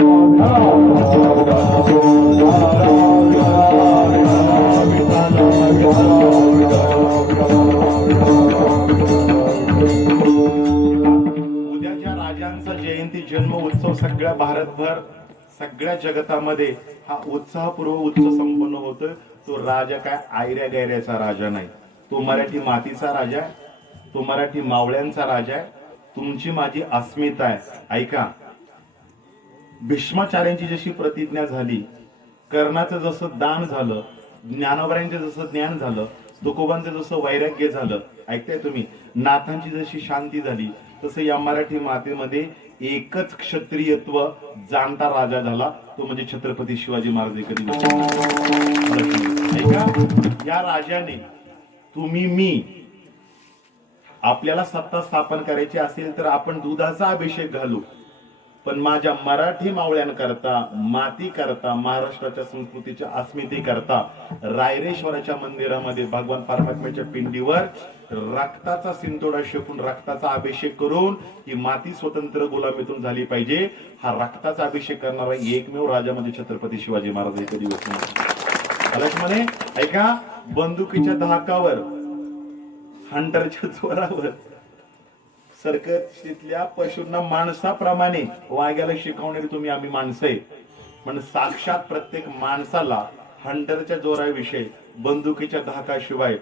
उद्याच्या राजांचा जयंती जन्म उत्सव सगळ्या भारतभर सगळ्या जगतामध्ये हा उत्साहपूर्व उत्सव संपन्न होतोय. तो राजा काय आयऱ्या गैऱ्याचा राजा नाही, तो मराठी मातीचा राजा आहे, तो मराठी मावळ्यांचा राजा आहे. तुमची माझी अस्मिता आहे. ऐका, भीष्माचार्यांची जशी प्रतिज्ञा झाली, कर्णाचं जसं दान झालं, ज्ञानोबरांचं जसं ज्ञान झालं, तुकोबांचं जसं वैराग्य झालं, ऐकताय तुम्ही, नाथांची जशी शांती झाली, तसं या मराठी मातेमध्ये एकच क्षत्रियत्व जाणता राजा झाला, तो म्हणजे छत्रपती शिवाजी महाराज. कधी ऐका, या राजाने तुम्ही मी आपल्याला सत्ता स्थापन करायची असेल तर आपण दुधाचा अभिषेक घालू, पण माझ्या मराठी मावळ्यांकरता, माती करता, महाराष्ट्राच्या संस्कृतीच्या अस्मिते करता रायरेश्वराच्या मंदिरामध्ये भगवान परमात्म्याच्या पिंडीवर रक्ताचा सिंतोडा शेकून रक्ताचा अभिषेक करून ही माती स्वतंत्र गुलामीतून झाली पाहिजे. हा रक्ताचा अभिषेक करणारा एकमेव राजा म्हणजे छत्रपती शिवाजी महाराज. एक दिवस म्हणे, ऐका, बंदुकीच्या धाकावर, हंटरच्या जोरावर सर्कशीतल्या पशूंना माणसाप्रमाणे वाघायला शिकवणारी तुम्ही आम्ही माणसं आहे, पण साक्षात प्रत्येक माणसाला हंटरच्या जोराविषयी, बंदुकीच्या धाकाशिवाय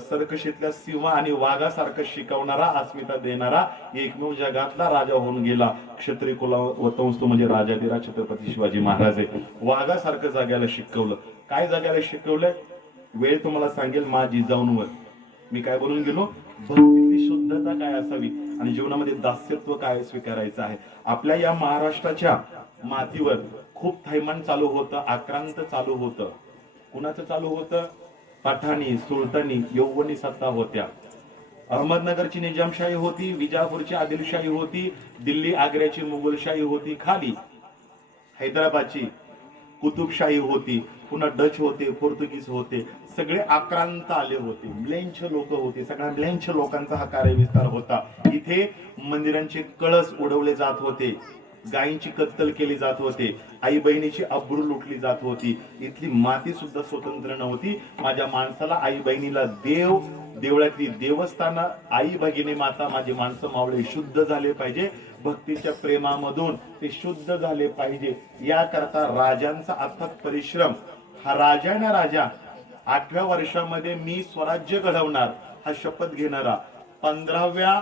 सर्कशीतल्या सिंह आणि वाघासारखं शिकवणारा, अस्मिता देणारा एकमेव जगातला राजा होऊन गेला. क्षत्रिय कुलवंश म्हणजे राजाधिराज छत्रपती शिवाजी महाराज आहे. वाघासारखं जाग्याला शिकवलं. काय जाग्याला शिकवलंय? वेळ तुम्हाला सांगेल. माझी जाऊनवर मी काय बोलून गेलो, भक्तीची शुद्धता काय असावी आणि जीवनामध्ये दास्यत्व काय स्वीकारायचं आहे. आपल्या या महाराष्ट्राच्या मातीवर खूप थैमान चालू होतं, आक्रांत चालू होतं. कुणाचं चालू होतं? पठाणी, सुलतानी, यौवनी सत्ता होत्या. अहमदनगरची निजामशाही होती, विजापूरची आदिलशाही होती, दिल्ली आग्र्याची मुघलशाही होती, खाली हैदराबादची कुतुबशाही होती, पुन्हा डच होते, पोर्तुगीज होते, सगळे आक्रांत आले होते. म्लेंछ लोक होते, सगळ्या म्लेंछ लोकांचा हा कार्यविस्तार होता. इथे मंदिरांचे कळस उडवले जात होते, गायींची कत्तल केली जात होते, आई बहिणीची अब्रू लुटली जात होती. इथली माती सुद्धा स्वतंत्र नव्हती. माझ्या माणसाला, आई बहिणीला देव, देवळातली देवस्थानं, आई भगिनी माता, माझी माणसं मावळे शुद्ध झाले पाहिजे, भक्तीच्या प्रेमामधून ते शुद्ध झाले पाहिजे. याकरता राजांचा अथक परिश्रम. हा राजा ना राजा 8व्या वर्षामध्ये मी स्वराज्य घडवणार हा शपथ घेणारा, 15व्या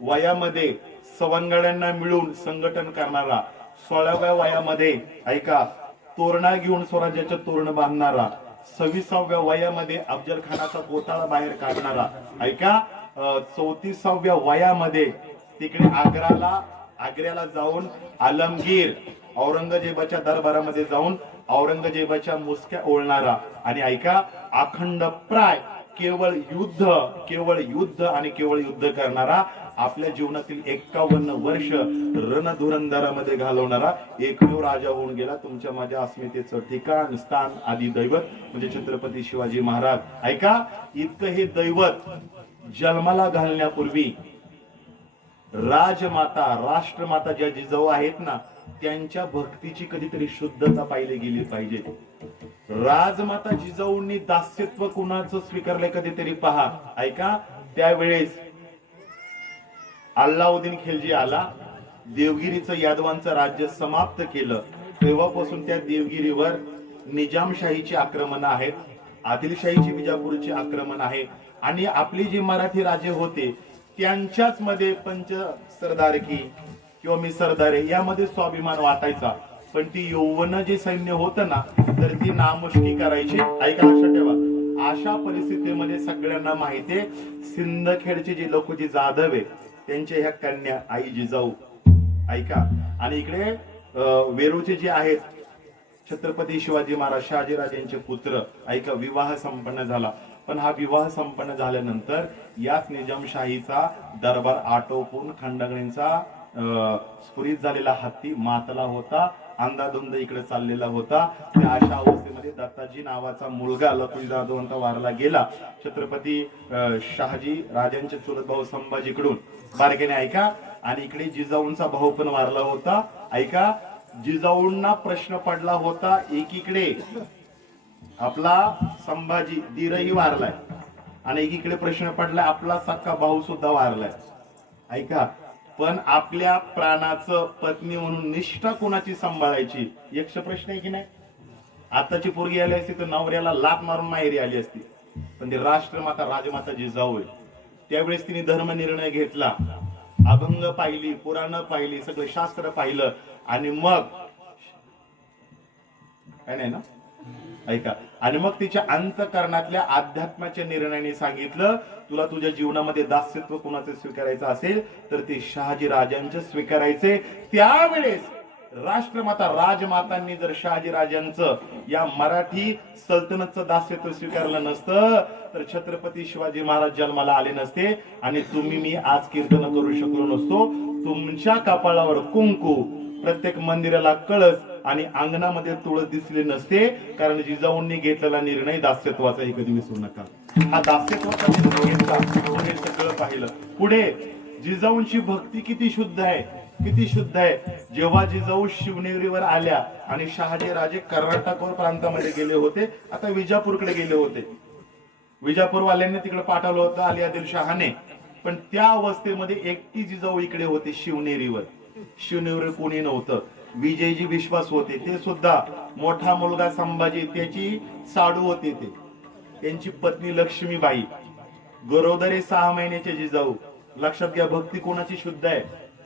वयामध्ये सवंगड्यांना मिळून संघटन करणारा, 16व्या वयामध्ये ऐका तोरणा घेऊन स्वराज्याचं तोरण बांधणारा, 26व्या वयामध्ये अफजल खानाचा गोताळा बाहेर काढणारा, ऐका 34व्या वयामध्ये तिकडे आग्र्याला जाऊन आलमगीर औरंगजेबाच्या दरबारामध्ये जाऊन औरंगजेबाच्या मुसक्या ओळणारा, आणि ऐका अखंड प्राय केवळ युद्ध आणि केवळ युद्ध करणारा, आपल्या जीवनातील 51 वर्ष रणधुरंदरामध्ये घालवणारा एकमेव राजा होऊन गेला. तुमच्या माझ्या अस्मितेचं ठिकाण, स्थान, आदी दैवत म्हणजे छत्रपती शिवाजी महाराज. ऐका, इतकं हे दैवत जन्माला घालण्यापूर्वी राजमाता, राष्ट्रमाता ज्या जिजाऊ आहेत ना, त्यांच्या भक्तीची कधीतरी शुद्धता पाहिली गेली पाहिजे. राजमाता जिजाऊंनी दास्यत्व कुणाचं स्वीकारले कधीतरी पहा. ऐका, त्यावेळेस अल्लाउद्दीन खिलजी आला, देवगिरीचं यादवांचं राज्य समाप्त केलं. तेव्हापासून त्या देवगिरीवर निजामशाहीची आक्रमण आहेत, आदिलशाहीची, विजापूरची आक्रमण आहे, आणि आपली जी मराठी राजे होते त्यांच्याच मध्ये पंच सरदारकी किंवा मी सरदारे यामध्ये स्वाभिमान वाटायचा. पण ती यौवन जे सैन्य होतं ना, तर ती नामुष्की करायची. ऐका, लक्षात ठेवा. अशा परिस्थितीमध्ये सगळ्यांना माहितीये, सिंदखेडचे जे लोक जे जाधव आहे त्यांच्या ह्या कन्या आई जिजाऊ, ऐका, आणि इकडे वेरूचे जे आहेत छत्रपती शिवाजी महाराज शहाजीराजेंचे पुत्र, ऐका, विवाह संपन्न झाला. पण हा विवाह संपन्न झाल्यानंतर याच निजामशाहीचा दरबार आटोपून खंडगणींचा स्फुरित झालेला हत्ती मातला होता, अंधाधुंद इकडे चाललेला होता. त्या अशा अवस्थेमध्ये दत्ताजी नावाचा मुलगा लकुजी जाधवंत वारला गेला. छत्रपती शहाजी राजांचे चुलत भाऊ संभाजीकडून बारकेने ऐका. आणि इकडे जिजाऊंचा भाऊ पण वारला होता. ऐका, जिजाऊंना प्रश्न पडला होता, एकीकडे आपला संभाजी दीरही वारलाय आणि एकीकडे प्रश्न पडलाय आपला सख्खा भाऊ सुद्धा वारलाय. ऐका, पण आपल्या प्राणाचं पत्नी म्हणून निष्ठा कोणाची सांभाळायची, यक्ष प्रश्न आहे की नाही. आताची पोरगी आली असती तर नवऱ्याला लात मारून माहेरी आली असती, पण ती राष्ट्रमाता राजमाता जिजाऊ आहे. त्यावेळेस तिने धर्म निर्णय घेतला, अभंग पाहिली, पुराण पाहिली, सगळं शास्त्र पाहिलं आणि मग काय नाही ना, ऐका, आणि मग तिच्या अंतःकरणातल्या अध्यात्माच्या निर्णयाने सांगितलं, तुला तुझ्या जीवनामध्ये दास्यत्व कुणाचे स्वीकारायचं असेल तर ते शहाजी राजांचे स्वीकारायचे. त्यावेळेस राष्ट्रमाता राजमातांनी जर शहाजी राजांचं या मराठी सल्तनतचं दास्यत्व स्वीकारलं नसतं तर छत्रपती शिवाजी महाराज जन्माला आले नसते आणि तुम्ही मी आज कीर्तन करू शकलो नसतो. तुमच्या कपाळावर कुंकू, प्रत्येक मंदिराला कळस आणि अंगणामध्ये तुळस दिसले नसते, कारण जिजाऊंनी घेतलेला निर्णय दास्यत्वाचा हे कधी विसरू नका. हा दास्यत्वाचा निर्णय घेतला, पुढे सगळं पाहिलं. पुढे जिजाऊंची भक्ती किती शुद्ध आहे, किती शुद्ध आहे. जेव्हा जिजाऊ शिवनेरीवर आल्या आणि शहाजी राजे कर्नाटक प्रांतामध्ये गेले होते, आता विजापूरकडे गेले होते, विजापूरवाल्यांनी तिकडे पाठवलं होतं अली आदिलशहाने, पण त्या अवस्थेमध्ये एकटी जिजाऊ इकडे होते शिवनेरीवर. शिवनेरीवर कोणी नव्हतं. विजयजी विश्वास होते, ते सुद्धा मोठा मुलगा संभाजी त्याची साडू होते, ते त्यांची पत्नी लक्ष्मीबाई, गरोदरी 6 महिन्याचे जिजाऊ. लक्षात घ्या, भक्ती कोणाची शुद्ध आहे.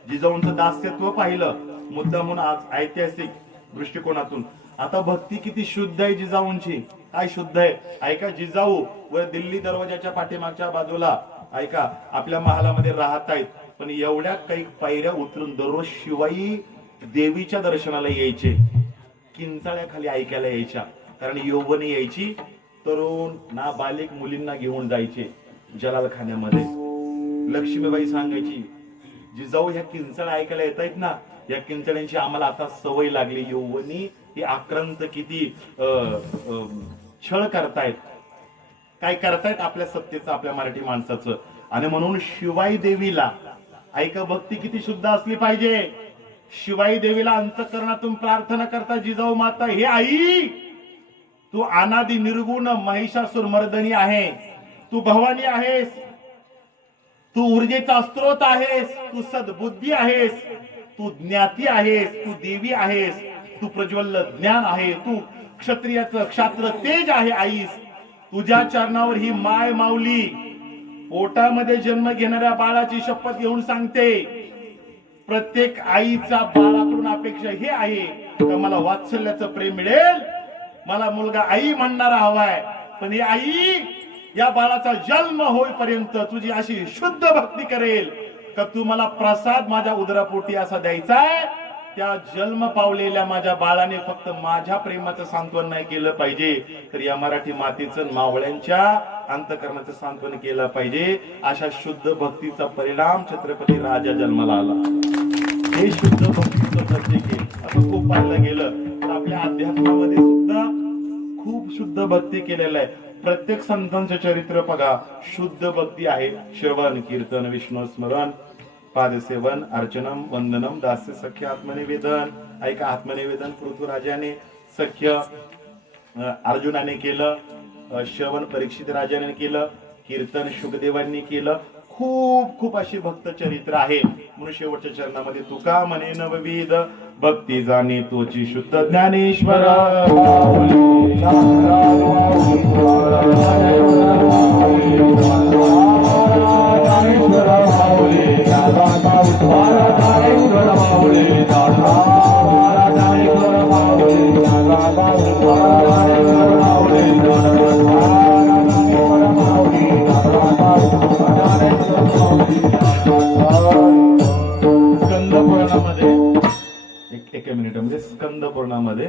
जिजाऊंचं दास्यत्व पाहिलं मुद्दा म्हणून आज ऐतिहासिक दृष्टिकोनातून. आता भक्ती किती शुद्ध आहे जिजाऊंची, काय शुद्ध आहे. ऐका, जिजाऊ व दिल्ली दरवाजाच्या पाठीमागच्या बाजूला ऐका आपल्या महालामध्ये राहत आहेत, पण एवढ्या काही पायऱ्या उतरून दररोज शिवाई देवीच्या दर्शनाला यायचे, किंचाळ्याखाली ऐकायला यायच्या, कारण यौवने यायची, तरुण ना बालिक मुलींना घेऊन जायचे जलालखान्यामध्ये. लक्ष्मीबाई सांगायची, जिजाऊ ह्या किंचाळ्या ऐकायला येत आहेत ना, या किंचाळ्यांची आम्हाला आता सवय लागली. यौवनी ही आक्रांत किती छळ करतायत, काय करतायत आपल्या सत्तेचं, आपल्या मराठी माणसाचं. आणि म्हणून शिवाई देवीला ऐका, भक्ती किती शुद्ध असली पाहिजे. शिवाई देवीला अंतःकरणातून प्रार्थना करता, जिजाऊ माता, हे आई, तू अनादि निर्गुण महिषासुर मर्दनी आहे, तू भवानी आहेस, तू ऊर्जेचा स्त्रोत आहेस, तू सद्बुद्धी आहेस, तू ज्ञाती आहेस, तू देवी आहेस, तू प्रज्वल्ल ज्ञान आहे, तू क्षत्रियाचं क्षात्र तेज आहे. आईस, तुझ्या चरणावर ही माय माऊली पोटामध्ये जन्म घेणाऱ्या बाळाची शपथ घेऊन सांगते, प्रत्येक आईचा बाळाकडून अपेक्षा हे आहे का मला वात्सल्याचं प्रेम मिळेल, मला मुलगा आई म्हणणारा हवाय, पण ही आई या बाळाचा जन्म होईपर्यंत तुझी अशी शुद्ध भक्ती करेल का तू मला प्रसाद माझ्या उदरापोटी असा द्यायचाय. त्या जन्म पावलेल्या माझ्या बाळाने फक्त माझ्या प्रेमाचं सांत्वन नाही केलं पाहिजे, तर या मराठी मातीचं मावळ्यांच्या अंतःकरणाचं सांत्वन केलं पाहिजे. अशा शुद्ध भक्तीचा परिणाम छत्रपती राजा जन्माला आला. हे शुद्ध भक्तीचं प्रतीक आहे. आता खूप पाहिलं गेलं तर आपल्या अध्यात्मामध्ये सुद्धा खूप शुद्ध भक्ती केलेलं आहे. प्रत्येक संतांचे चरित्र बघा, शुद्ध भक्ती आहे. श्रवण, कीर्तन, विष्णू स्मरण, पादसेवन, अर्चनम, वंदनम, दास्य सख्य, आत्मनिवेदन. ऐका, आत्मनिवेदन पृथ्वीराजाने सख्य अर्जुनाने केलं, श्रवण परीक्षित राजाने केलं, कीर्तन शुकदेवांनी केलं. खूप खूप अशी भक्त चरित्र आहे. म्हणून शेवटच्या चरणामध्ये तुका म्हणे नवविध भक्ती जाणे तोची शुद्ध ज्ञानेश्वर. एका मिनिटामध्ये स्कंद पुराणामध्ये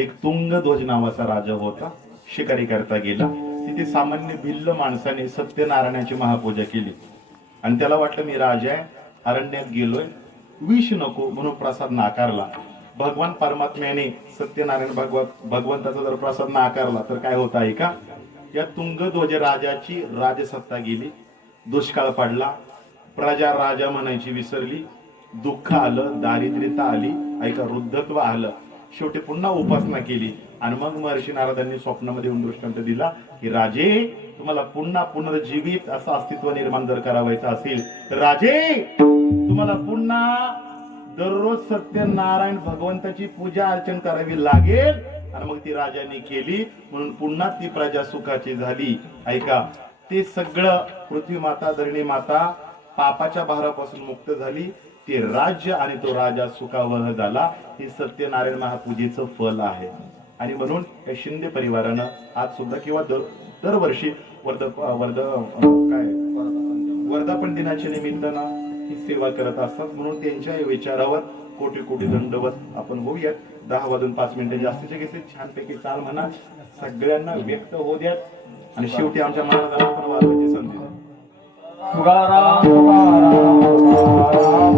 एक तुंगध्वज नावाचा राजा होता, शिकारी करता गेला. तिथे सामान्य भिल्ल माणसाने सत्यनारायणाची महापूजा केली आणि त्याला वाटलं मी राजा आहे, अरण्यात गेलोय, विष नको म्हणून प्रसाद नाकारला. भगवान परमात्म्याने सत्यनारायण भगवंताचा जर प्रसाद नाकारला तर काय होत आहे का? या तुंगध्वज राजाची राजसत्ता गेली, दुष्काळ पडला, प्रजा राजा म्हणायची विसरली, दुःख आलं, दारिद्र्यता आली, ऐका वृद्धत्व आलं, शेवटी पुन्हा उपासना केली. आणि मग महर्षी नारदांनी स्वप्नामध्ये येऊन दृष्टांत दिला की राजे, तुम्हाला पुन्हा पुनर्जीवित असं अस्तित्व निर्माण जर करावायचं असेल तर राजे तुम्हाला पुन्हा दररोज सत्यनारायण भगवंताची पूजा अर्चन करावी लागेल. आणि मग ती राजांनी केली म्हणून पुन्हा ती प्रजा सुखाची झाली. ऐका, ते सगळं पृथ्वी माता, धरणी माता पापाच्या भारापासून मुक्त झाली, ते राज्य आणि तो राजा सुखावह झाला. हे सत्यनारायण महापूजेचं फल आहे. आणि म्हणून या शिंदे परिवारानं आज सुद्धा किंवा दरवर्षी वर्धापन दिनाच्या निमित्तानं ही सेवा करत असतात. म्हणून त्यांच्या विचारावर कोटी कोटी दंडवत आपण होऊयात. 10 वाजून 5 मिनिटं जास्तीचे घेतले, छानपैकी चाल म्हणा, सगळ्यांना व्यक्त होऊ द्यात. आणि शेवटी आमच्या महाराजांना पण वाजवायची संधी द्या. तुकाराम तुकाराम तुकाराम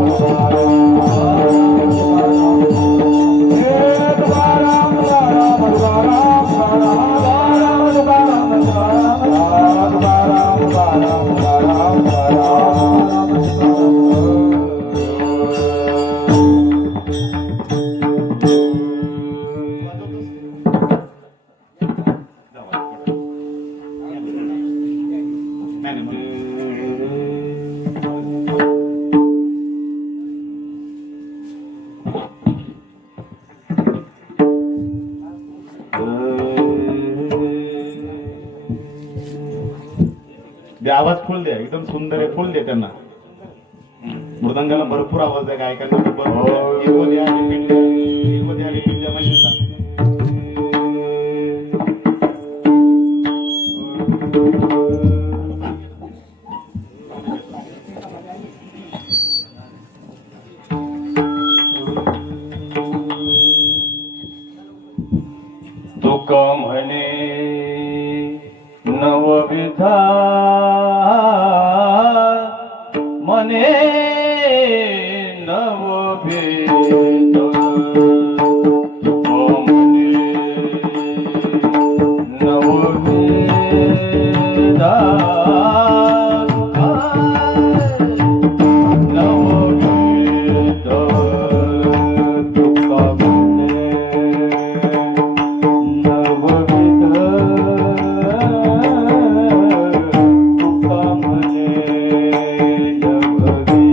आवाज फुल द्या, एकदम सुंदर आहे, फुल द्या त्यांना. मृदंगाला भरपूर आवाज द्या, गायकांना भरपूर इको द्या, रिपीट द्या, इको द्या, रिपीट द्या म्हणजे तुका म्हणे नवविधा मने नवभेद तुका म्हणे नवभेदा नवभेद तुका म्हणे नवविध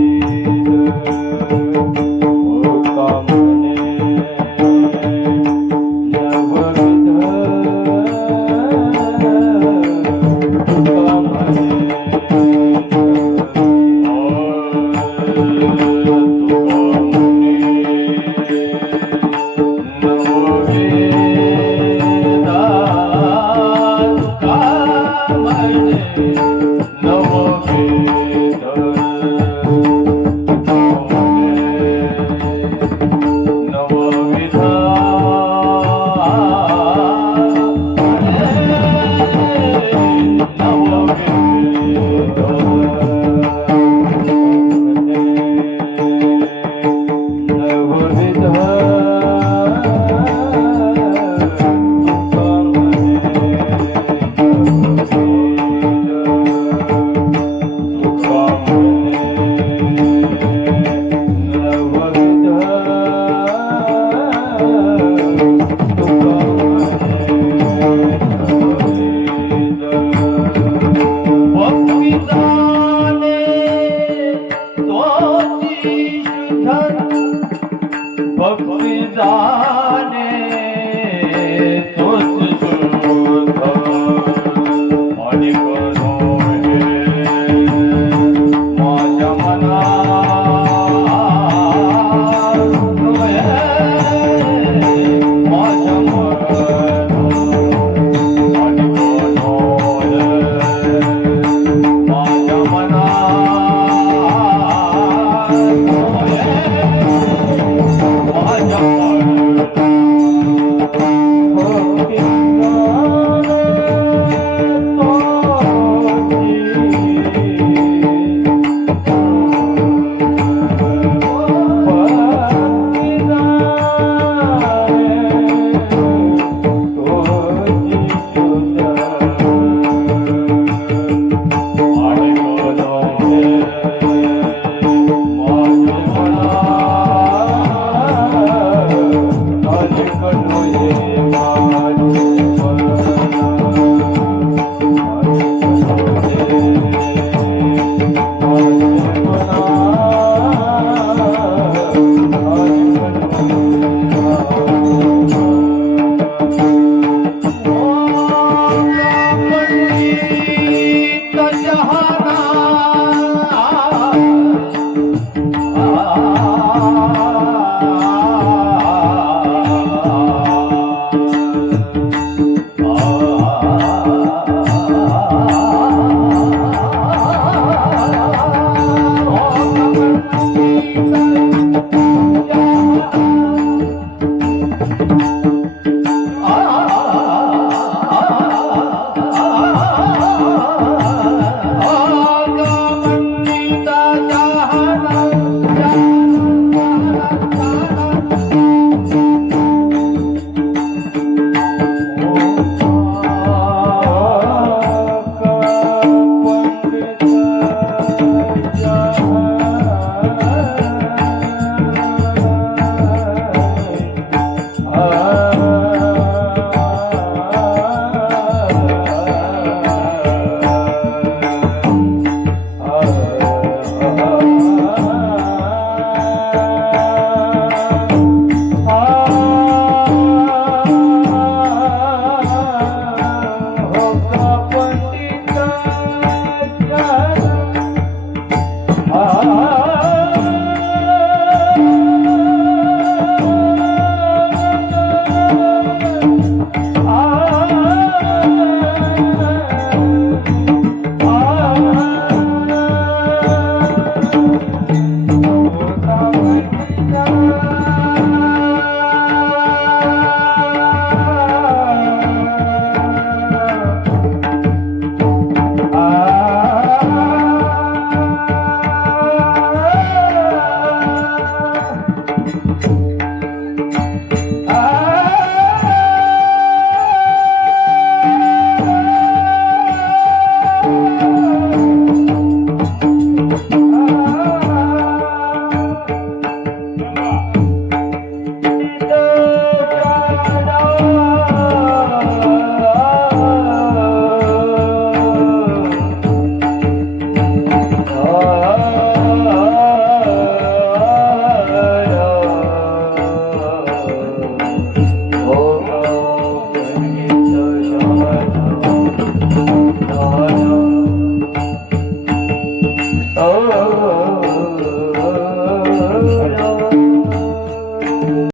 नमः